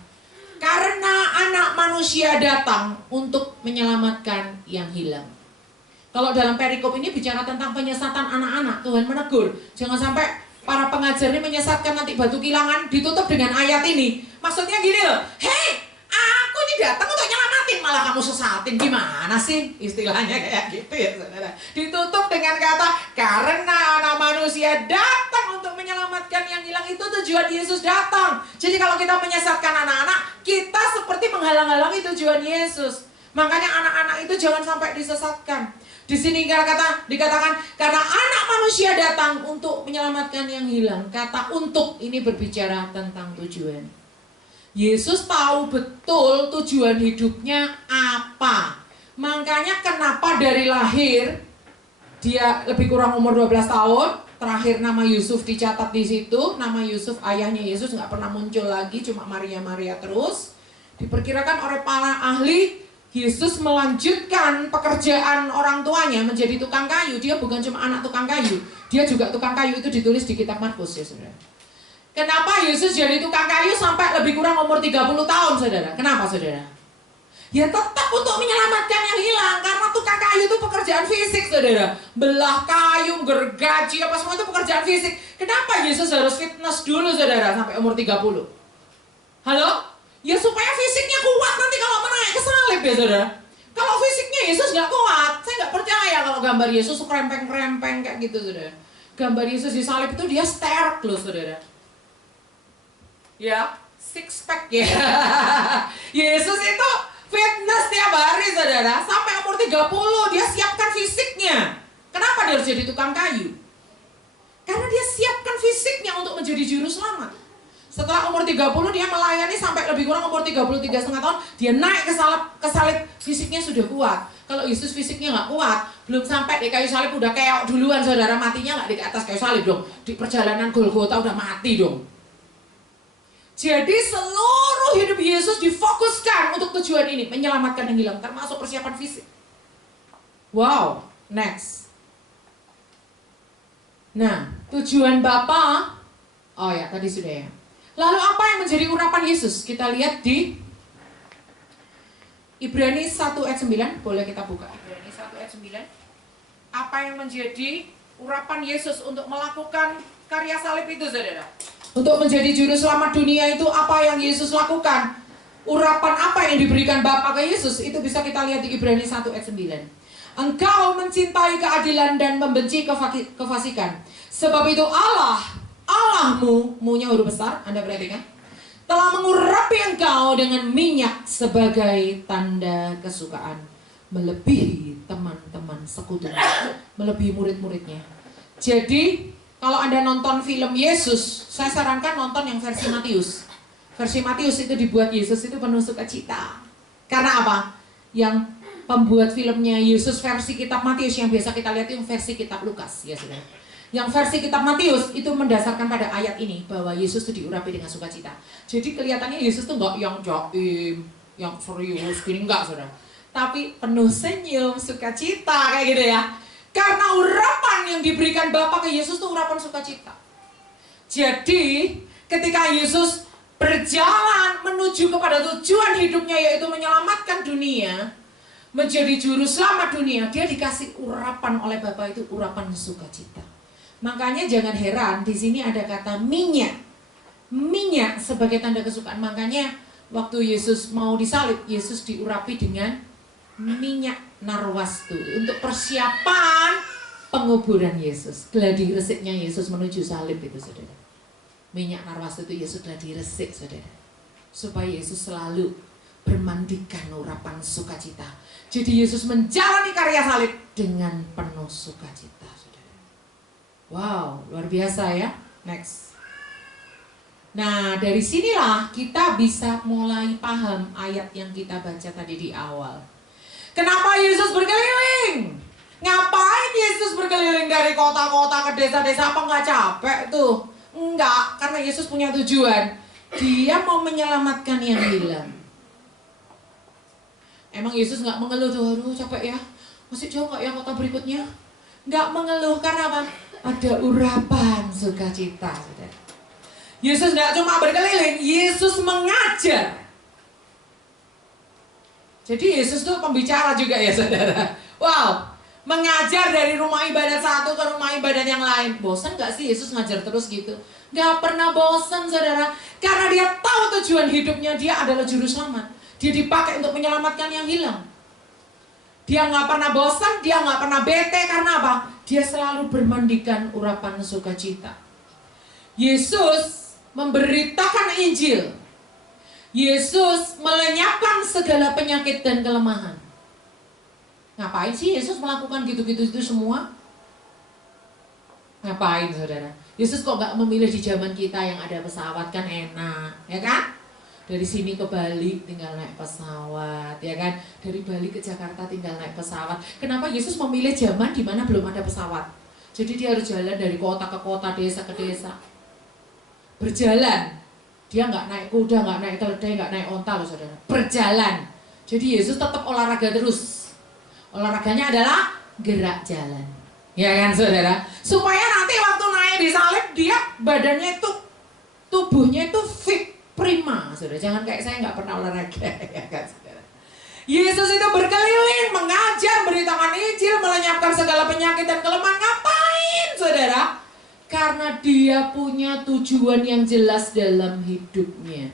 karena anak manusia datang untuk menyelamatkan yang hilang. Kalau dalam perikop ini bicara tentang penyesatan anak-anak, Tuhan menegur. Jangan sampai para pengajar ini menyesatkan nanti batu kilangan ditutup dengan ayat ini. Maksudnya gini loh, hei, aku ini datang untuk nyelamatin, malah kamu sesatin. Gimana sih istilahnya kayak gitu ya saudara. Ditutup dengan kata, karena anak manusia datang untuk menyelamatkan yang hilang. Itu tujuan Yesus datang. Jadi kalau kita menyesatkan anak-anak, kita seperti menghalang-halangi tujuan Yesus. Makanya anak-anak itu jangan sampai disesatkan. Di sini dikatakan karena anak manusia datang untuk menyelamatkan yang hilang. Kata untuk ini berbicara tentang tujuan. Yesus tahu betul tujuan hidupnya apa. Makanya kenapa dari lahir dia lebih kurang umur 12 tahun, terakhir nama Yusuf dicatat di situ. Nama Yusuf ayahnya Yesus nggak pernah muncul lagi, cuma Maria terus. Diperkirakan oleh para ahli Yesus melanjutkan pekerjaan orang tuanya menjadi tukang kayu. Dia bukan cuma anak tukang kayu, dia juga tukang kayu. Itu ditulis di kitab Markus ya saudara. Kenapa Yesus jadi tukang kayu sampai lebih kurang umur 30 tahun saudara? Kenapa saudara? Ya tetap untuk menyelamatkan yang hilang. Karena tukang kayu itu pekerjaan fisik saudara. Belah kayu, gergaji, apa semua itu pekerjaan fisik. Kenapa Yesus harus fitness dulu saudara sampai umur 30? Halo? Ya supaya fisiknya kuat nanti kalau menaik ke salib ya saudara. Kalau fisiknya Yesus gak kuat, saya gak percaya kalau gambar Yesus krempeng-krempeng kayak gitu saudara. Gambar Yesus di salib itu dia sterk loh saudara. Ya, six pack ya. Yesus itu fitness tiap hari saudara. Sampai umur 30 dia siapkan fisiknya. Kenapa dia harus jadi tukang kayu? Karena dia siapkan fisiknya untuk menjadi juru selamat. Setelah umur 30 dia melayani sampai lebih kurang umur 33,5 tahun. Dia naik ke salib, fisiknya sudah kuat. Kalau Yesus fisiknya nggak kuat, belum sampai di kayu salib udah keok duluan saudara. Matinya nggak di atas kayu salib dong. Di perjalanan Golgota udah mati dong. Jadi seluruh hidup Yesus difokuskan untuk tujuan ini, menyelamatkan yang hilang, termasuk persiapan fisik. Wow, next. Nah, tujuan Bapa, oh ya tadi sudah ya. Lalu apa yang menjadi urapan Yesus? Kita lihat di Ibrani 1 ayat 9. Boleh kita buka Ibrani 1 ayat 9. Apa yang menjadi urapan Yesus untuk melakukan karya salib itu saudara? Untuk menjadi juru selamat dunia itu apa yang Yesus lakukan? Urapan apa yang diberikan Bapa ke Yesus? Itu bisa kita lihat di Ibrani 1 ayat 9. Engkau mencintai keadilan dan membenci kefasikan. Sebab itu Allahmu, mu-nya huruf besar, Anda perhatikan, telah mengurapi engkau dengan minyak sebagai tanda kesukaan, melebihi teman-teman sekutunya, melebihi murid-muridnya. Jadi, kalau Anda nonton film Yesus, saya sarankan nonton yang versi Matius. Versi Matius itu dibuat Yesus itu penuh sukacita. Karena apa? Yang pembuat filmnya Yesus versi kitab Matius yang biasa kita lihat itu versi kitab Lukas, ya saudara. Yang versi kitab Matius itu mendasarkan pada ayat ini bahwa Yesus itu diurapi dengan sukacita. Jadi kelihatannya Yesus tuh nggak yang jaim, yang serius, gini enggak saudara. Tapi penuh senyum, sukacita kayak gitu ya. Karena urapan yang diberikan Bapa ke Yesus itu urapan sukacita. Jadi ketika Yesus berjalan menuju kepada tujuan hidupnya yaitu menyelamatkan dunia, menjadi juru selamat dunia, dia dikasih urapan oleh Bapa itu urapan sukacita. Makanya jangan heran di sini ada kata minyak. Minyak sebagai tanda kesukaan. Makanya waktu Yesus mau disalib, Yesus diurapi dengan minyak narwastu untuk persiapan penguburan Yesus. Gladi resiknya Yesus menuju salib itu saudara. Minyak narwastu itu Yesus gladi resik saudara. Supaya Yesus selalu bermandikan urapan sukacita. Jadi Yesus menjalani karya salib dengan penuh sukacita. Wow, luar biasa ya. Next. Nah, dari sinilah kita bisa mulai paham ayat yang kita baca tadi di awal. Kenapa Yesus berkeliling? Ngapain Yesus berkeliling dari kota-kota ke desa-desa? Apa nggak capek tuh? Enggak, karena Yesus punya tujuan. Dia mau menyelamatkan yang hilang. Emang Yesus nggak mengeluh tuh, aduh capek ya, masih jauh nggak ya kota berikutnya? Nggak mengeluh, karena apa? Ada urapan sukacita, saudara. Yesus nggak cuma berkeliling, Yesus mengajar. Jadi Yesus tuh pembicara juga ya, saudara. Wow, mengajar dari rumah ibadat satu ke rumah ibadat yang lain. Bosan nggak sih Yesus ngajar terus gitu? Nggak pernah bosan, saudara. Karena dia tahu tujuan hidupnya, dia adalah juru selamat. Dia dipakai untuk menyelamatkan yang hilang. Dia nggak pernah bosan, dia nggak pernah bete. Karena apa? Dia selalu bermandikan urapan sukacita. Yesus memberitakan Injil. Yesus melenyapkan segala penyakit dan kelemahan. Ngapain sih Yesus melakukan gitu-gitu itu semua? Ngapain, saudara? Yesus kok gak memilih di zaman kita yang ada pesawat, kan enak, ya kan? Dari sini ke Bali tinggal naik pesawat, ya kan? Dari Bali ke Jakarta tinggal naik pesawat. Kenapa Yesus memilih zaman di mana belum ada pesawat? Jadi dia harus jalan dari kota ke kota, desa ke desa. Berjalan. Dia nggak naik kuda, nggak naik keledai, nggak naik onta loh, saudara. Berjalan. Jadi Yesus tetap olahraga terus. Olahraganya adalah gerak jalan. Ya kan, saudara? Supaya nanti waktu naik di salib, dia badannya itu, tubuhnya itu fit, prima, saudara. Jangan kayak saya nggak pernah olahraga, ya kan, saudara? Yesus itu berkeliling, mengajar, beritakan Injil, melenyapkan segala penyakit dan kelemahan. Ngapain, saudara? Karena dia punya tujuan yang jelas dalam hidupnya.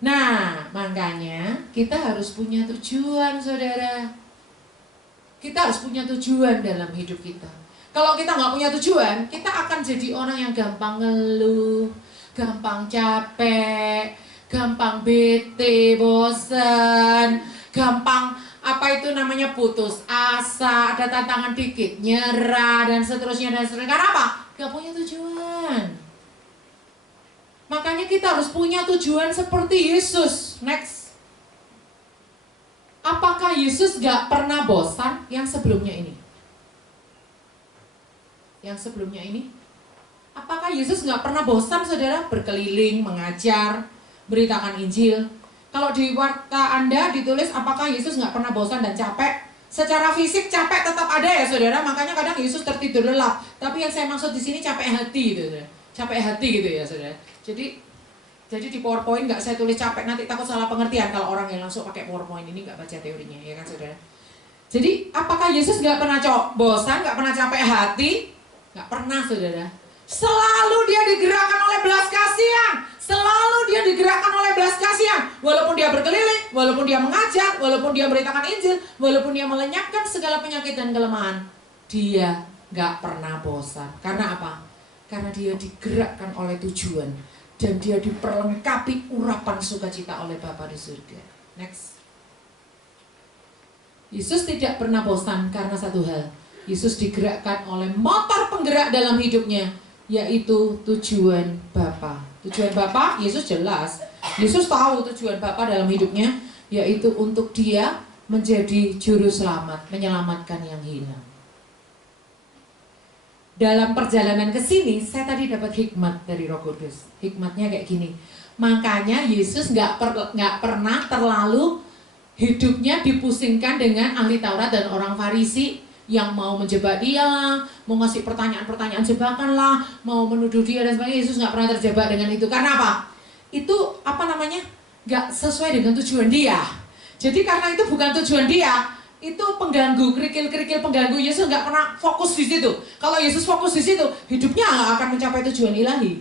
Nah, makanya kita harus punya tujuan, saudara. Kita harus punya tujuan dalam hidup kita. Kalau kita nggak punya tujuan, kita akan jadi orang yang gampang ngeluh, gampang capek, gampang bete, bosan, gampang putus asa, ada tantangan dikit, nyerah, dan seterusnya. Karena apa? Gak punya tujuan. Makanya kita harus punya tujuan seperti Yesus. Next. Apakah Yesus gak pernah bosan yang sebelumnya ini? Yang sebelumnya ini? Apakah Yesus gak pernah bosan, saudara? Berkeliling, mengajar, beritakan Injil. Kalau di warta Anda ditulis apakah Yesus gak pernah bosan dan capek? Secara fisik capek tetap ada ya, saudara. Makanya kadang Yesus tertidur lelap. Tapi yang saya maksud di sini capek hati gitu, saudara. Capek hati gitu ya, saudara. Jadi di PowerPoint nggak saya tulis capek, nanti takut salah pengertian kalau orang yang langsung pakai PowerPoint ini nggak baca teorinya, ya kan, saudara. Jadi apakah Yesus nggak pernah bosan, nggak pernah capek hati? Nggak pernah, saudara. Selalu dia digerakkan oleh belas kasihan. Selalu dia digerakkan oleh belas kasihan. Walaupun dia berkeliling, walaupun dia mengajar, walaupun dia beritakan Injil, walaupun dia melenyapkan segala penyakit dan kelemahan, dia nggak pernah bosan. Karena apa? Karena dia digerakkan oleh tujuan. Dan dia diperlengkapi urapan sukacita oleh Bapa di surga. Next. Yesus tidak pernah bosan karena satu hal. Yesus digerakkan oleh motor penggerak dalam hidupnya, yaitu tujuan Bapa. Tujuan Bapa, Yesus jelas. Yesus tahu tujuan Bapa dalam hidupnya, yaitu untuk dia menjadi juru selamat, menyelamatkan yang hilang. Dalam perjalanan ke sini, saya tadi dapat hikmat dari Roh Kudus. Hikmatnya kayak gini. Makanya Yesus nggak pernah terlalu hidupnya dipusingkan dengan ahli Taurat dan orang Farisi yang mau menjebak dia lah, mau ngasih pertanyaan-pertanyaan jebakan lah, mau menuduh dia dan sebagainya. Yesus nggak pernah terjebak dengan itu. Karena apa? Itu nggak sesuai dengan tujuan dia. Jadi karena itu bukan tujuan dia, itu pengganggu, kerikil-kerikil pengganggu. Yesus nggak pernah fokus di situ. Kalau Yesus fokus di situ, hidupnya nggak akan mencapai tujuan ilahi.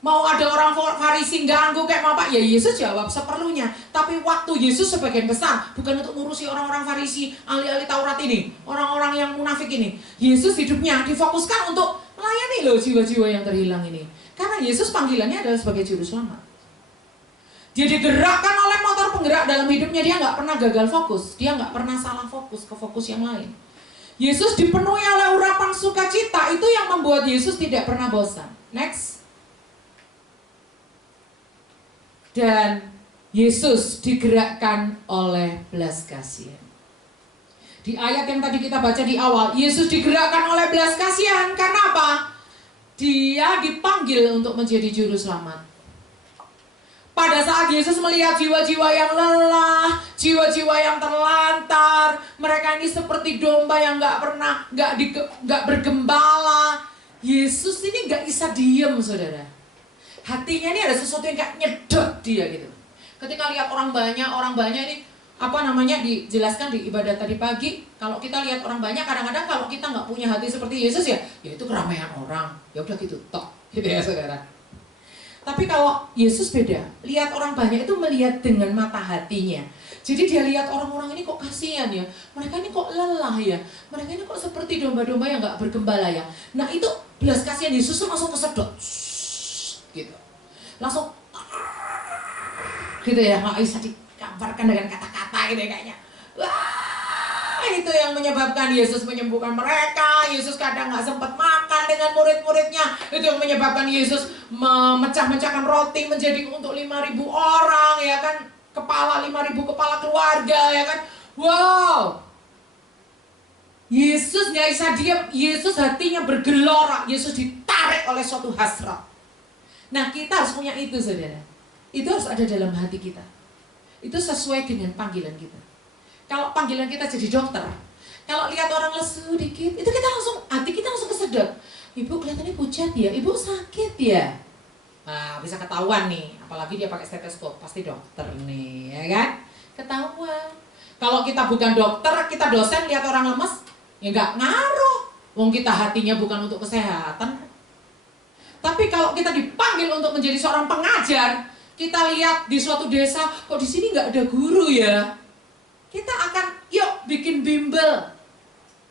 Mau ada orang Farisi ganggu kayak apa, ya Yesus jawab seperlunya. Tapi waktu Yesus sebagian besar bukan untuk ngurusi orang-orang Farisi, ahli-ahli Taurat ini, orang-orang yang munafik ini. Yesus hidupnya difokuskan untuk melayani loh jiwa-jiwa yang terhilang ini. Karena Yesus panggilannya adalah sebagai juru selamat. Dia digerakkan oleh motor penggerak dalam hidupnya. Dia nggak pernah gagal fokus. Dia nggak pernah salah fokus ke fokus yang lain. Yesus dipenuhi oleh urapan sukacita. Itu yang membuat Yesus tidak pernah bosan. Next. Dan Yesus digerakkan oleh belas kasihan. Di ayat yang tadi kita baca di awal, Yesus digerakkan oleh belas kasihan. Karena apa? Dia dipanggil untuk menjadi juru selamat. Pada saat Yesus melihat jiwa-jiwa yang lelah, jiwa-jiwa yang terlantar, mereka ini seperti domba yang nggak bergembala. Yesus ini nggak bisa diem, saudara. Hatinya ini ada sesuatu yang kayak nyedot dia gitu. Ketika lihat orang banyak ini dijelaskan di ibadah tadi pagi. Kalau kita lihat orang banyak, kadang-kadang kalau kita nggak punya hati seperti Yesus ya itu keramaian orang. Ya udah gitu, tok, gitu ya saudara. Tapi kalau Yesus beda, lihat orang banyak itu melihat dengan mata hatinya. Jadi dia lihat orang-orang ini kok kasihan ya, mereka ini kok lelah ya, mereka ini kok seperti domba-domba yang nggak bergembala ya. Nah itu belas kasihan Yesus langsung kesedot, gitu, langsung, gitu ya, nggak bisa digambarkan dengan kata-kata gitu ya kayaknya. Wah, itu yang menyebabkan Yesus menyembuhkan mereka. Yesus kadang nggak sempat makan dengan murid-muridnya. Itu yang menyebabkan Yesus memecah-mecahkan roti menjadi untuk 5.000 orang, ya kan? 5.000 kepala keluarga, ya kan? Wow. Yesus nggak bisa diam. Yesus hatinya bergelora. Yesus ditarik oleh suatu hasrat. Nah, kita harus punya itu, saudara. Itu harus ada dalam hati kita. Itu sesuai dengan panggilan kita. Kalau panggilan kita jadi dokter, kalau lihat orang lesu dikit, itu kita langsung, hati kita langsung kesedot. Ibu kelihatannya pucat ya, ibu sakit ya. Nah, bisa ketahuan nih, apalagi dia pakai stetoskop, pasti dokter nih, ya kan? Ketahuan. Kalau kita bukan dokter, kita dosen, lihat orang lemes, ya nggak ngaruh. Wong kita hatinya bukan untuk kesehatan. Tapi kalau kita dipanggil untuk menjadi seorang pengajar, kita lihat di suatu desa, kok di sini nggak ada guru ya? Kita akan, yuk bikin bimbel.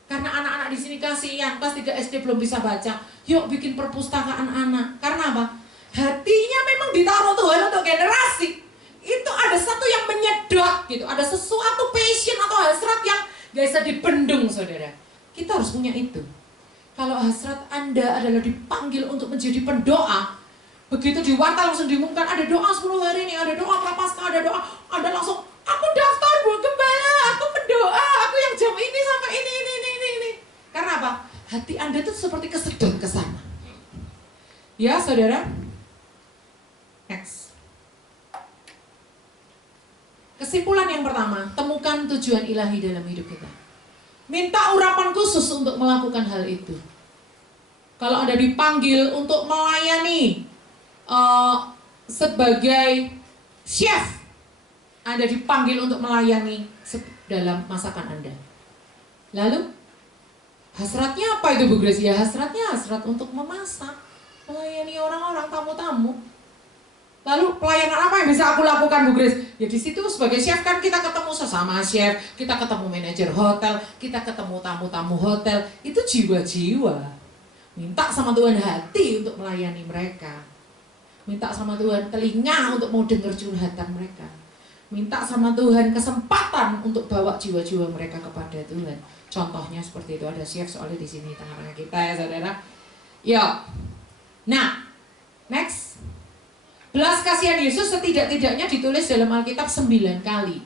Karena anak-anak di sini kasihan, pas 3 SD belum bisa baca. Yuk bikin perpustakaan anak. Karena apa? Hatinya memang ditaruh Tuhan untuk generasi. Itu ada satu yang menyedot gitu. Ada sesuatu passion atau hasrat yang gak bisa dibendung, saudara. Kita harus punya itu. Kalau hasrat Anda adalah dipanggil untuk menjadi pendoa, begitu di warta langsung diumumkan ada doa 10 hari ini, ada doa prapaskah, ada doa, Anda langsung, aku daftar buat gembala, aku pendoa, aku yang jam ini sampai ini. Karena apa? Hati Anda itu seperti kesedot ke sana. Ya, saudara. Next. Kesimpulan yang pertama, temukan tujuan ilahi dalam hidup kita. Minta urapan khusus untuk melakukan hal itu. Kalau Anda dipanggil untuk melayani sebagai chef, Anda dipanggil untuk melayani dalam masakan Anda. Lalu, hasratnya apa itu Bu Grace? Ya hasratnya hasrat untuk memasak, melayani orang-orang, tamu-tamu. Lalu pelayanan apa yang bisa aku lakukan Bu Grace? Ya di situ sebagai chef kan kita ketemu sesama chef, kita ketemu manajer hotel, kita ketemu tamu-tamu hotel. Itu jiwa-jiwa. Minta sama Tuhan hati untuk melayani mereka. Minta sama Tuhan telinga untuk mau dengar curhatan mereka. Minta sama Tuhan kesempatan untuk bawa jiwa-jiwa mereka kepada Tuhan. Contohnya seperti itu, ada chef soalnya di sini tengah-tengah kita ya saudara. Yuk. Nah, next. Belas kasihan Yesus setidak-tidaknya ditulis dalam Alkitab 9 kali.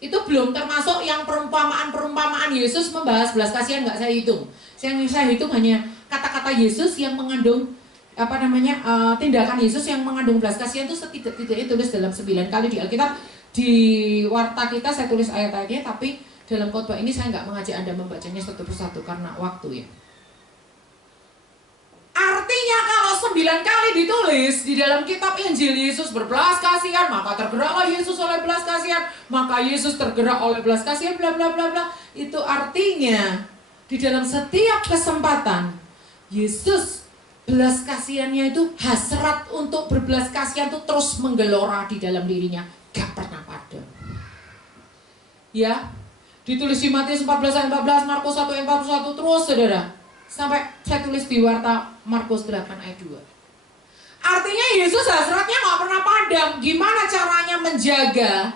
Itu belum termasuk yang perumpamaan-perumpamaan Yesus membahas belas kasihan, nggak saya hitung. Yang saya hitung hanya kata-kata Yesus yang mengandung tindakan Yesus yang mengandung belas kasihan itu setidak-tidaknya tulis dalam 9 kali di Alkitab. Di warta kita saya tulis ayat-ayatnya, tapi dalam khotbah ini saya nggak mengajak Anda membacanya satu persatu karena waktu ya. Artinya kalau 9 kali ditulis di dalam kitab Injil Yesus berbelas kasihan, maka tergeraklah Yesus oleh belas kasihan, maka Yesus tergerak oleh belas kasihan, bla bla bla bla. Itu artinya di dalam setiap kesempatan Yesus belas kasihannya itu hasrat untuk berbelas kasihan itu terus menggelora di dalam dirinya, gak pernah padam. Ya, ditulis di Matius 14 ayat 14, Markus 1 ayat 41 terus saudara. Sampai saya tulis di warta Markus 8 ayat 2. Artinya Yesus hasratnya gak pernah padam. Gimana caranya menjaga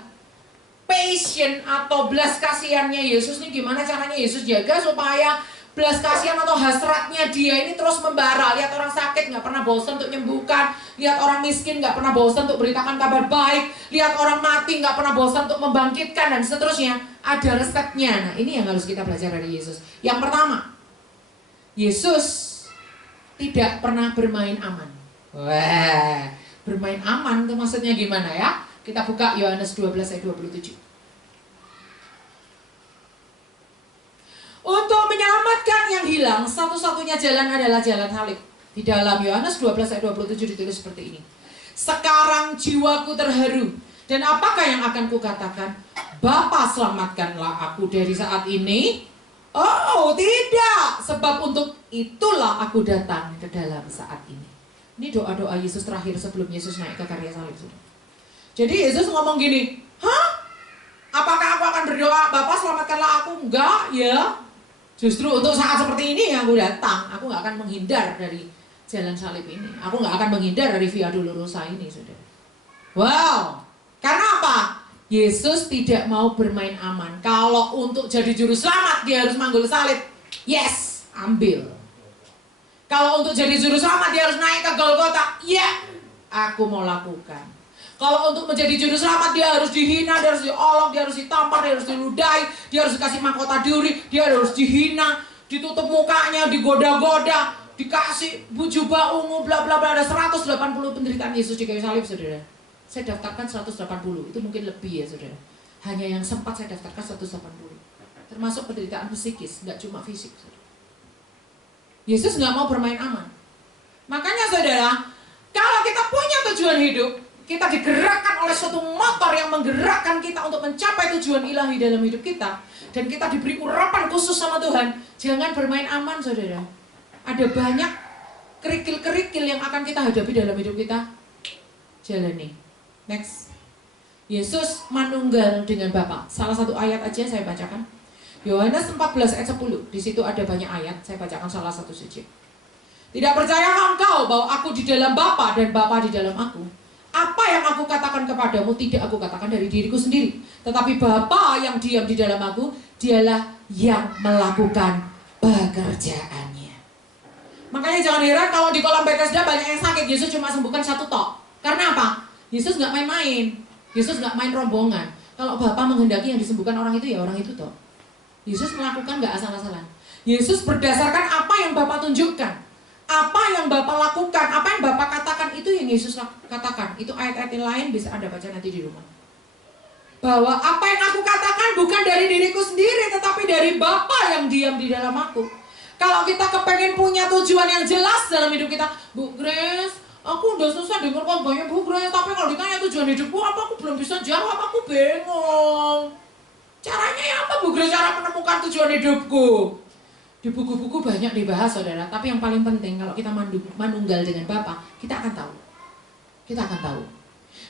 passion atau belas kasihannya Yesus nih? Gimana caranya Yesus jaga supaya belas kasihan atau hasratnya dia ini terus membara. Lihat orang sakit nggak pernah bosan untuk menyembuhkan. Lihat orang miskin nggak pernah bosan untuk beritakan kabar baik. Lihat orang mati nggak pernah bosan untuk membangkitkan dan seterusnya. Ada resepnya. Nah ini yang harus kita belajar dari Yesus. Yang pertama, Yesus tidak pernah bermain aman. Wah, bermain aman itu maksudnya gimana ya? Kita buka Yohanes 12 ayat 27. Untuk menyelamatkan yang hilang, satu-satunya jalan adalah jalan salib. Di dalam Yohanes 12 ayat 27 ditulis seperti ini. Sekarang jiwaku terharu, dan apakah yang akan kukatakan? Bapa, selamatkanlah aku dari saat ini. Oh tidak, sebab untuk itulah aku datang ke dalam saat ini. Ini doa-doa Yesus terakhir sebelum Yesus naik ke karya salib. Jadi Yesus ngomong gini, hah? Apakah aku akan berdoa, Bapa selamatkanlah aku? Enggak, ya. Justru untuk saat seperti ini yang aku datang. Aku gak akan menghindar dari jalan salib ini. Aku gak akan menghindar dari Via Dolorosa ini, saudara. Wow, karena apa? Yesus tidak mau bermain aman. Kalau untuk jadi juru selamat dia harus manggul salib. Yes, ambil. Kalau untuk jadi juru selamat dia harus naik ke Golgota. Ya, aku mau lakukan. Kalau untuk menjadi juru selamat dia harus dihina, dia harus diolok, dia harus ditampar, dia harus diludahi, dia harus dikasih mahkota duri, dia harus dihina, ditutup mukanya, digoda-goda, dikasih jubah ungu, bla bla bla. Ada 180 penderitaan Yesus di kayu salib, saudara. Saya daftarkan 180, itu mungkin lebih ya, saudara. Hanya yang sempat saya daftarkan 180. Termasuk penderitaan psikis, nggak cuma fisik, saudara. Yesus nggak mau bermain aman. Makanya saudara, kalau kita punya tujuan hidup, kita digerakkan oleh suatu motor yang menggerakkan kita untuk mencapai tujuan ilahi dalam hidup kita, dan kita diberi urapan khusus sama Tuhan, jangan bermain aman, saudara. Ada banyak kerikil-kerikil yang akan kita hadapi dalam hidup kita. Jalani. Next. Yesus manunggal dengan Bapa. Salah satu ayat aja saya bacakan. Yohanes 14 ayat 10. Di situ ada banyak ayat, saya bacakan salah satu saja. Tidak percayakah engkau bahwa aku di dalam Bapa dan Bapa di dalam aku? Apa yang aku katakan kepadamu tidak aku katakan dari diriku sendiri, tetapi Bapa yang diam di dalam aku, dialah yang melakukan pekerjaannya. Makanya jangan heran kalau di kolam Bethesda banyak yang sakit, Yesus cuma sembuhkan satu tok. Karena apa? Yesus nggak main-main, Yesus nggak main rombongan. Kalau Bapa menghendaki yang disembuhkan orang itu, ya orang itu tok. Yesus melakukan nggak asal-asalan. Yesus berdasarkan apa yang Bapa tunjukkan. Apa yang Bapak lakukan, apa yang Bapak katakan, itu yang Yesus katakan. Itu ayat-ayat lain bisa Anda baca nanti di rumah. Bahwa apa yang aku katakan bukan dari diriku sendiri, tetapi dari Bapa yang diam di dalam aku. Kalau kita kepengen punya tujuan yang jelas dalam hidup kita, Bu Grace, aku udah susah dengar khotbahnya Bu Grace, tapi kalau ditanya tujuan hidupku apa, aku belum bisa jawab, aku bingung. Caranya ya apa Bu Grace, cara menemukan tujuan hidupku? Di buku-buku banyak dibahas, saudara. Tapi yang paling penting, kalau kita manunggal dengan Bapa, kita akan tahu. Kita akan tahu.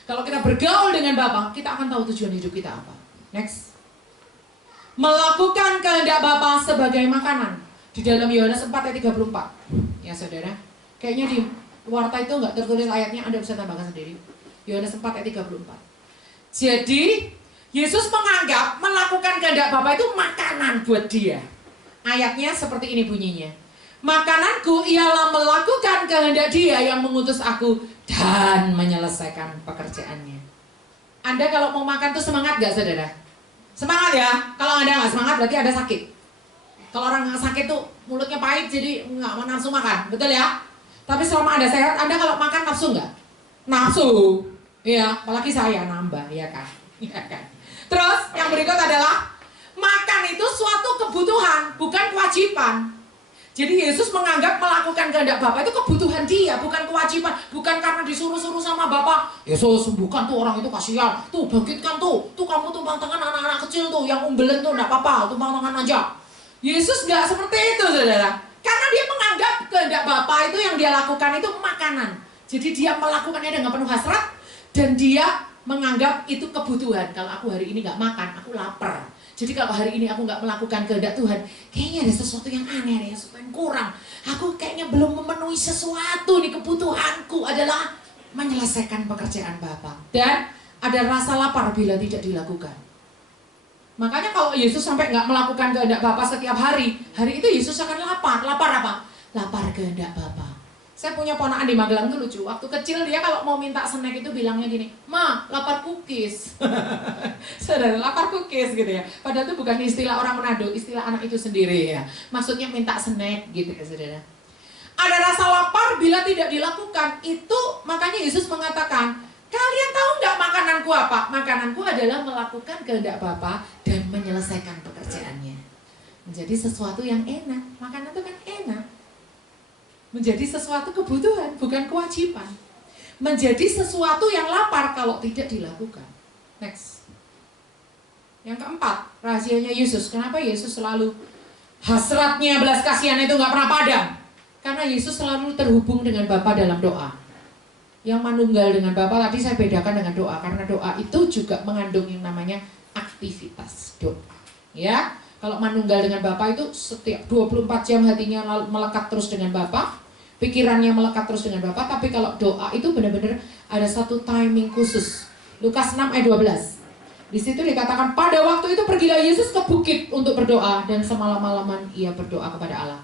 Kalau kita bergaul dengan Bapa, kita akan tahu tujuan hidup kita apa. Next. Melakukan kehendak Bapa sebagai makanan. Di dalam Yohanes 4 ayat 34. Ya saudara. Kayaknya di warta itu nggak tertulis ayatnya, Anda bisa tambahkan sendiri. Yohanes 4 ayat 34. Jadi, Yesus menganggap melakukan kehendak Bapa itu makanan buat dia. Ayatnya seperti ini bunyinya. Makananku ialah melakukan kehendak Dia yang mengutus aku dan menyelesaikan pekerjaannya. Anda kalau mau makan tuh semangat gak, saudara? Semangat ya. Kalau Anda gak semangat berarti Anda sakit. Kalau orang gak sakit tuh mulutnya pahit jadi gak mau nafsu makan. Betul ya? Tapi selama Anda sehat, Anda kalau makan nafsu gak? Nafsu. Iya, apalagi saya nambah, ya kan? Ya kan? Terus yang berikut adalah makan itu suatu kebutuhan, bukan kewajiban. Jadi Yesus menganggap melakukan kehendak Bapa itu kebutuhan dia, bukan kewajiban. Bukan karena disuruh-suruh sama Bapa, Yesus sembuhkan tuh orang itu, kasihan, tuh bangkitkan tuh kamu tumpang tangan anak-anak kecil tuh yang umbelen tuh, enggak apa-apa, tumpang tangan aja. Yesus gak seperti itu, saudara. Karena dia menganggap kehendak Bapa itu yang dia lakukan itu makanan. Jadi dia melakukannya dengan penuh hasrat, dan dia menganggap itu kebutuhan. Kalau aku hari ini gak makan, aku lapar. Jadi kalau hari ini aku nggak melakukan kehendak Tuhan, kayaknya ada sesuatu yang aneh, ada sesuatu yang kurang. Aku kayaknya belum memenuhi sesuatu nih, kebutuhanku adalah menyelesaikan pekerjaan Bapa. Dan ada rasa lapar bila tidak dilakukan. Makanya kalau Yesus sampai nggak melakukan kehendak Bapa setiap hari, hari itu Yesus akan lapar. Lapar apa? Lapar kehendak Bapa. Saya punya ponakan di Magelang tuh lucu. Waktu kecil dia kalau mau minta snack itu bilangnya gini, "Ma, lapar cookies." Saudara, lapar cookies gitu ya. Padahal itu bukan istilah orang Manado, istilah anak itu sendiri ya. Maksudnya minta snack gitu ya, saudara. Ada rasa lapar bila tidak dilakukan. Itu makanya Yesus mengatakan, kalian tahu nggak makananku apa? Makananku adalah melakukan kehendak Bapa dan menyelesaikan pekerjaannya. Menjadi sesuatu yang enak. Makanan itu kan enak. Menjadi sesuatu kebutuhan, bukan kewajiban. Menjadi sesuatu yang lapar kalau tidak dilakukan. Next. Yang keempat, rahasianya Yesus. Kenapa Yesus selalu hasratnya belas kasihan itu nggak pernah padam? Karena Yesus selalu terhubung dengan Bapa dalam doa. Yang manunggal dengan Bapa tadi saya bedakan dengan doa, karena doa itu juga mengandung yang namanya aktivitas doa. Ya, kalau manunggal dengan Bapa itu setiap 24 jam hatinya melekat terus dengan Bapa, pikirannya melekat terus dengan Bapa. Tapi kalau doa itu benar-benar ada satu timing khusus. Lukas 6 ayat 12. Di situ dikatakan pada waktu itu pergilah Yesus ke bukit untuk berdoa dan semalam-malaman ia berdoa kepada Allah.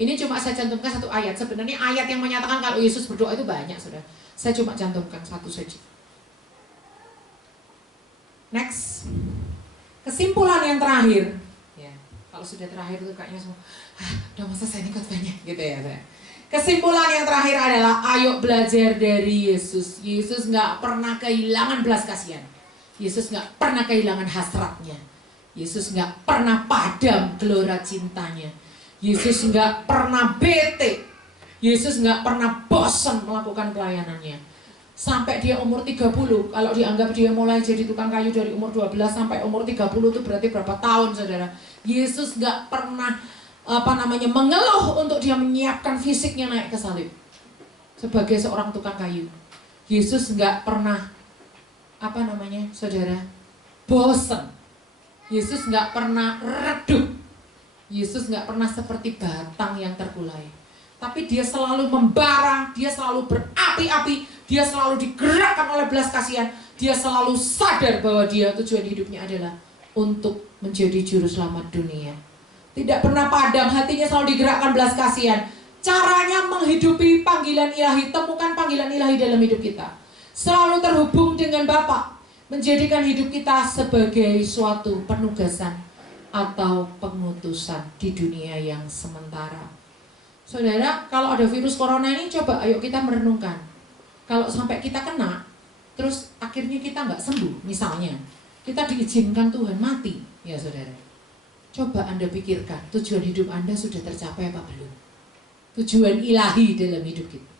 Ini cuma saya cantumkan satu ayat. Sebenarnya ayat yang menyatakan kalau Yesus berdoa itu banyak, Saudara. Saya cuma cantumkan satu saja. Next. Kesimpulan yang terakhir. Ya, kalau sudah terakhir itu kayaknya semua, udah masa saya ikut banyak gitu ya. Saya. Kesimpulan yang terakhir adalah ayo belajar dari Yesus. Yesus nggak pernah kehilangan belas kasihan. Yesus nggak pernah kehilangan hasratnya. Yesus nggak pernah padam gelora cintanya. Yesus nggak pernah bete. Yesus nggak pernah bosan melakukan pelayanannya. Sampai dia umur 30, kalau dianggap dia mulai jadi tukang kayu dari umur 12 sampai umur 30 itu berarti berapa tahun, saudara? Yesus nggak pernah mengeluh untuk dia menyiapkan fisiknya naik ke salib. Sebagai seorang tukang kayu. Yesus nggak pernah saudara, bosan. Yesus nggak pernah redup. Yesus nggak pernah seperti batang yang terkulai. Tapi dia selalu membara, dia selalu berapi-api, dia selalu digerakkan oleh belas kasihan. Dia selalu sadar bahwa dia tujuan hidupnya adalah untuk menjadi juru selamat dunia. Tidak pernah padam, hatinya selalu digerakkan belas kasihan. Caranya menghidupi panggilan ilahi, temukan panggilan ilahi dalam hidup kita. Selalu terhubung dengan Bapa, menjadikan hidup kita sebagai suatu penugasan atau pengutusan di dunia yang sementara. Saudara, kalau ada virus corona ini, coba ayo kita merenungkan. Kalau sampai kita kena, terus akhirnya kita nggak sembuh, misalnya, kita diizinkan Tuhan mati, ya saudara. Coba Anda pikirkan, tujuan hidup Anda sudah tercapai apa belum? Tujuan ilahi dalam hidup kita.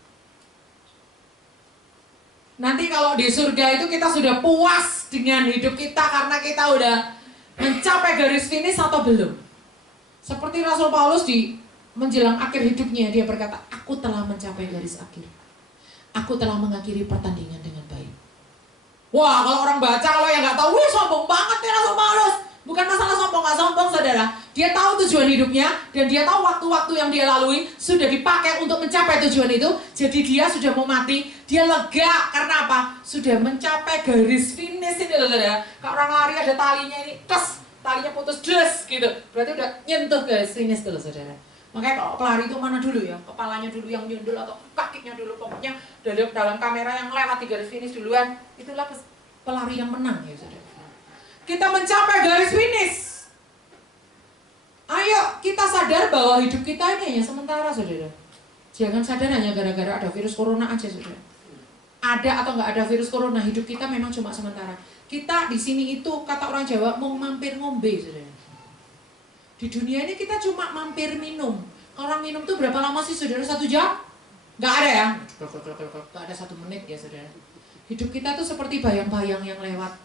Nanti kalau di surga itu kita sudah puas dengan hidup kita karena kita udah mencapai garis finish atau belum? Seperti Rasul Paulus di menjelang akhir hidupnya, dia berkata, aku telah mencapai garis akhir. Aku telah mengakhiri pertandingan dengan baik. Wah, kalau orang baca, kalau yang nggak tahu, wih sombong banget nih Rasul Paulus. Bukan masalah sombong, nggak sombong, saudara. Dia tahu tujuan hidupnya, dan dia tahu waktu-waktu yang dia lalui sudah dipakai untuk mencapai tujuan itu. Jadi dia sudah mau mati, dia lega. Karena apa? Sudah mencapai garis finish ini, saudara. Kalau orang lari ada talinya ini, talinya putus, gitu. Berarti udah nyentuh garis finish dulu, saudara. Makanya kalau pelari itu mana dulu ya? Kepalanya dulu yang nyundul atau kakinya dulu, pokoknya dalam kamera yang lewat di garis finish duluan. Itulah pelari yang menang ya saudara. Kita mencapai garis finish. Ayo kita sadar bahwa hidup kita ini hanya sementara saudara. Jangan sadar hanya gara-gara ada virus corona aja saudara. Ada atau nggak ada virus corona, hidup kita memang cuma sementara. Kita di sini itu kata orang Jawa mau mampir ngombe saudara. Di dunia ini kita cuma mampir minum. Orang minum tuh berapa lama sih saudara? 1 jam? Nggak ada ya? Nggak ada 1 menit ya saudara. Hidup kita tuh seperti bayang-bayang yang lewat.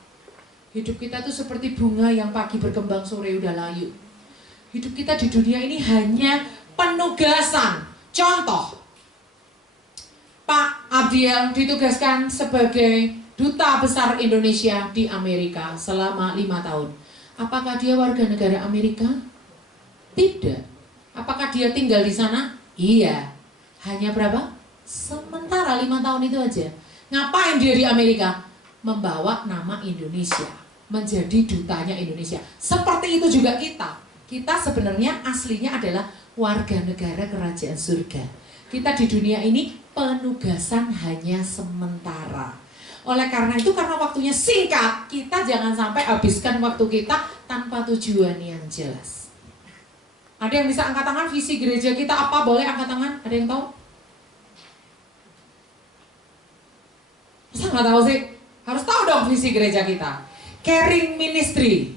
Hidup kita tuh seperti bunga yang pagi berkembang sore udah layu. Hidup kita di dunia ini hanya penugasan. Contoh, Pak Abdiel ditugaskan sebagai Duta Besar Indonesia di Amerika selama 5 tahun. Apakah dia warga negara Amerika? Tidak. Apakah dia tinggal di sana? Iya. Hanya berapa? Sementara 5 tahun itu aja. Ngapain dia di Amerika? Membawa nama Indonesia. menjadi dutanya Indonesia. Seperti itu juga kita. Kita sebenarnya aslinya adalah warga negara kerajaan surga. Kita di dunia ini penugasan hanya sementara. Oleh karena itu, karena waktunya singkat, kita jangan sampai habiskan waktu kita tanpa tujuan yang jelas. Ada yang bisa angkat tangan visi gereja kita apa? Boleh angkat tangan? Ada yang tahu? Masa nggak tahu sih? Harus tahu dong visi gereja kita. Caring ministry.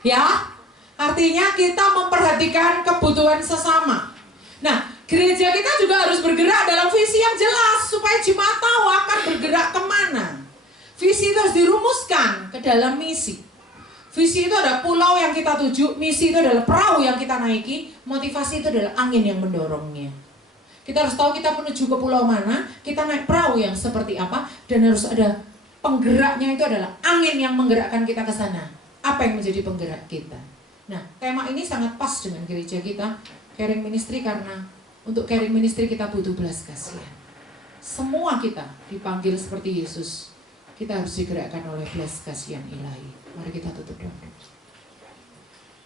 Ya, artinya kita memperhatikan kebutuhan sesama. Nah, gereja kita juga harus bergerak dalam visi yang jelas supaya jemaat tahu akan bergerak kemana. Visi itu harus dirumuskan ke dalam misi. Visi itu adalah pulau yang kita tuju, misi itu adalah perahu yang kita naiki, motivasi itu adalah angin yang mendorongnya. Kita harus tahu kita menuju ke pulau mana, kita naik perahu yang seperti apa, dan harus ada penggeraknya, itu adalah angin yang menggerakkan kita ke sana. Apa yang menjadi penggerak kita? Nah, tema ini sangat pas dengan gereja kita, caring ministry, karena untuk caring ministry kita butuh belas kasihan. Semua kita dipanggil seperti Yesus. Kita harus digerakkan oleh belas kasihan ilahi. Mari kita tutup doa.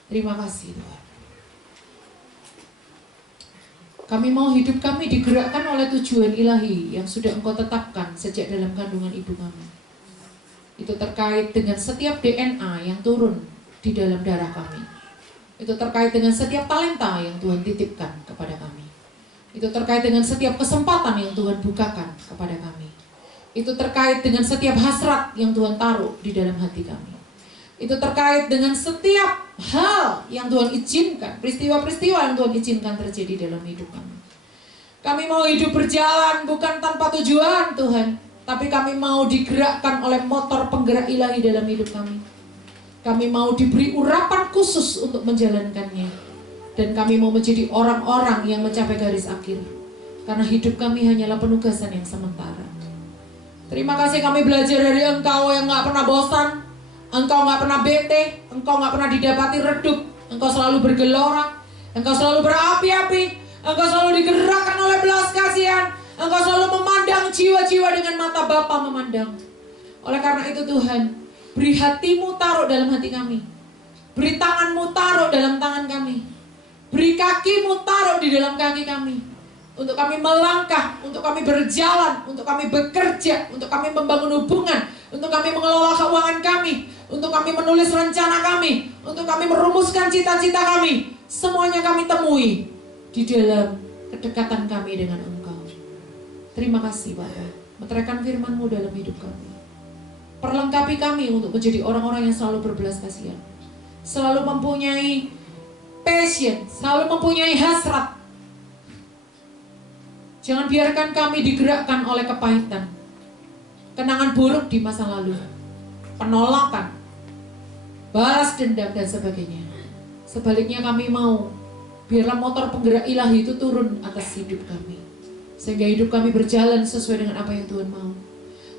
Terima kasih Tuhan. Kami mau hidup kami digerakkan oleh tujuan ilahi yang sudah Engkau tetapkan sejak dalam kandungan ibu kami. Itu terkait dengan setiap DNA yang turun di dalam darah kami. Itu terkait dengan setiap talenta yang Tuhan titipkan kepada kami. Itu terkait dengan setiap kesempatan yang Tuhan bukakan kepada kami. Itu terkait dengan setiap hasrat yang Tuhan taruh di dalam hati kami. Itu terkait dengan setiap hal yang Tuhan izinkan, peristiwa-peristiwa yang Tuhan izinkan terjadi dalam hidup kami. Kami mau hidup berjalan bukan tanpa tujuan Tuhan, tapi kami mau digerakkan oleh motor penggerak ilahi dalam hidup kami. Kami mau diberi urapan khusus untuk menjalankannya. Dan kami mau menjadi orang-orang yang mencapai garis akhir. Karena hidup kami hanyalah penugasan yang sementara. Terima kasih kami belajar dari Engkau yang gak pernah bosan. Engkau gak pernah bete. Engkau gak pernah didapati redup. Engkau selalu bergelora. Engkau selalu berapi-api. Engkau selalu digerakkan oleh belas kasihan. Engkau selalu memandang jiwa-jiwa dengan mata Bapa memandang. Oleh karena itu Tuhan, beri hatimu taruh dalam hati kami. Beri tanganmu taruh dalam tangan kami. Beri kakimu taruh di dalam kaki kami. Untuk kami melangkah, untuk kami berjalan, untuk kami bekerja, untuk kami membangun hubungan, untuk kami mengelola keuangan kami, untuk kami menulis rencana kami, untuk kami merumuskan cita-cita kami. Semuanya kami temui di dalam kedekatan kami dengan Engkau. Terima kasih Bapa, meteraikan firman-Mu dalam hidup kami. Perlengkapi kami untuk menjadi orang-orang yang selalu berbelas kasihan, selalu mempunyai passion, selalu mempunyai hasrat. Jangan biarkan kami digerakkan oleh kepahitan, kenangan buruk di masa lalu, penolakan, balas dendam dan sebagainya. Sebaliknya kami mau, biarlah motor penggerak ilahi itu turun atas hidup kami, sehingga hidup kami berjalan sesuai dengan apa yang Tuhan mau.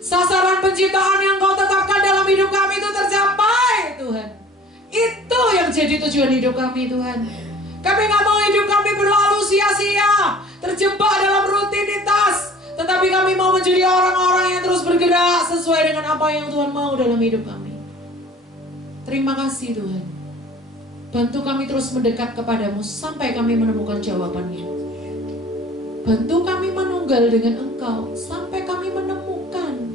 Sasaran penciptaan yang Kau tetapkan dalam hidup kami itu tercapai Tuhan. Itu yang jadi tujuan hidup kami Tuhan. Kami gak mau hidup kami berlalu sia-sia, terjebak dalam rutinitas. Tetapi kami mau menjadi orang-orang yang terus bergerak sesuai dengan apa yang Tuhan mau dalam hidup kami. Terima kasih Tuhan. Bantu kami terus mendekat kepadamu sampai kami menemukan jawabannya. Bantu kami menunggal dengan Engkau sampai kami menemukan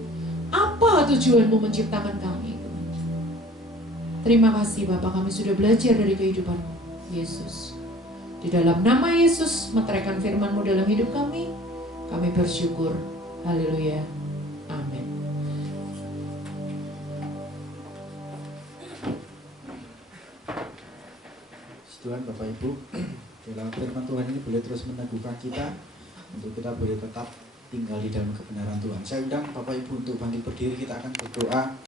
apa tujuanmu menciptakan kami. Terima kasih Bapak, kami sudah belajar dari kehidupan-Mu Yesus. Di dalam nama Yesus, meteraikan firman-Mu dalam hidup kami bersyukur. Haleluya. Amin. Tuhan, Bapak Ibu, dalam firman Tuhan ini boleh terus meneguhkan kita untuk kita boleh tetap tinggal di dalam kebenaran Tuhan. Saya undang Bapak Ibu untuk bangkit berdiri, kita akan berdoa.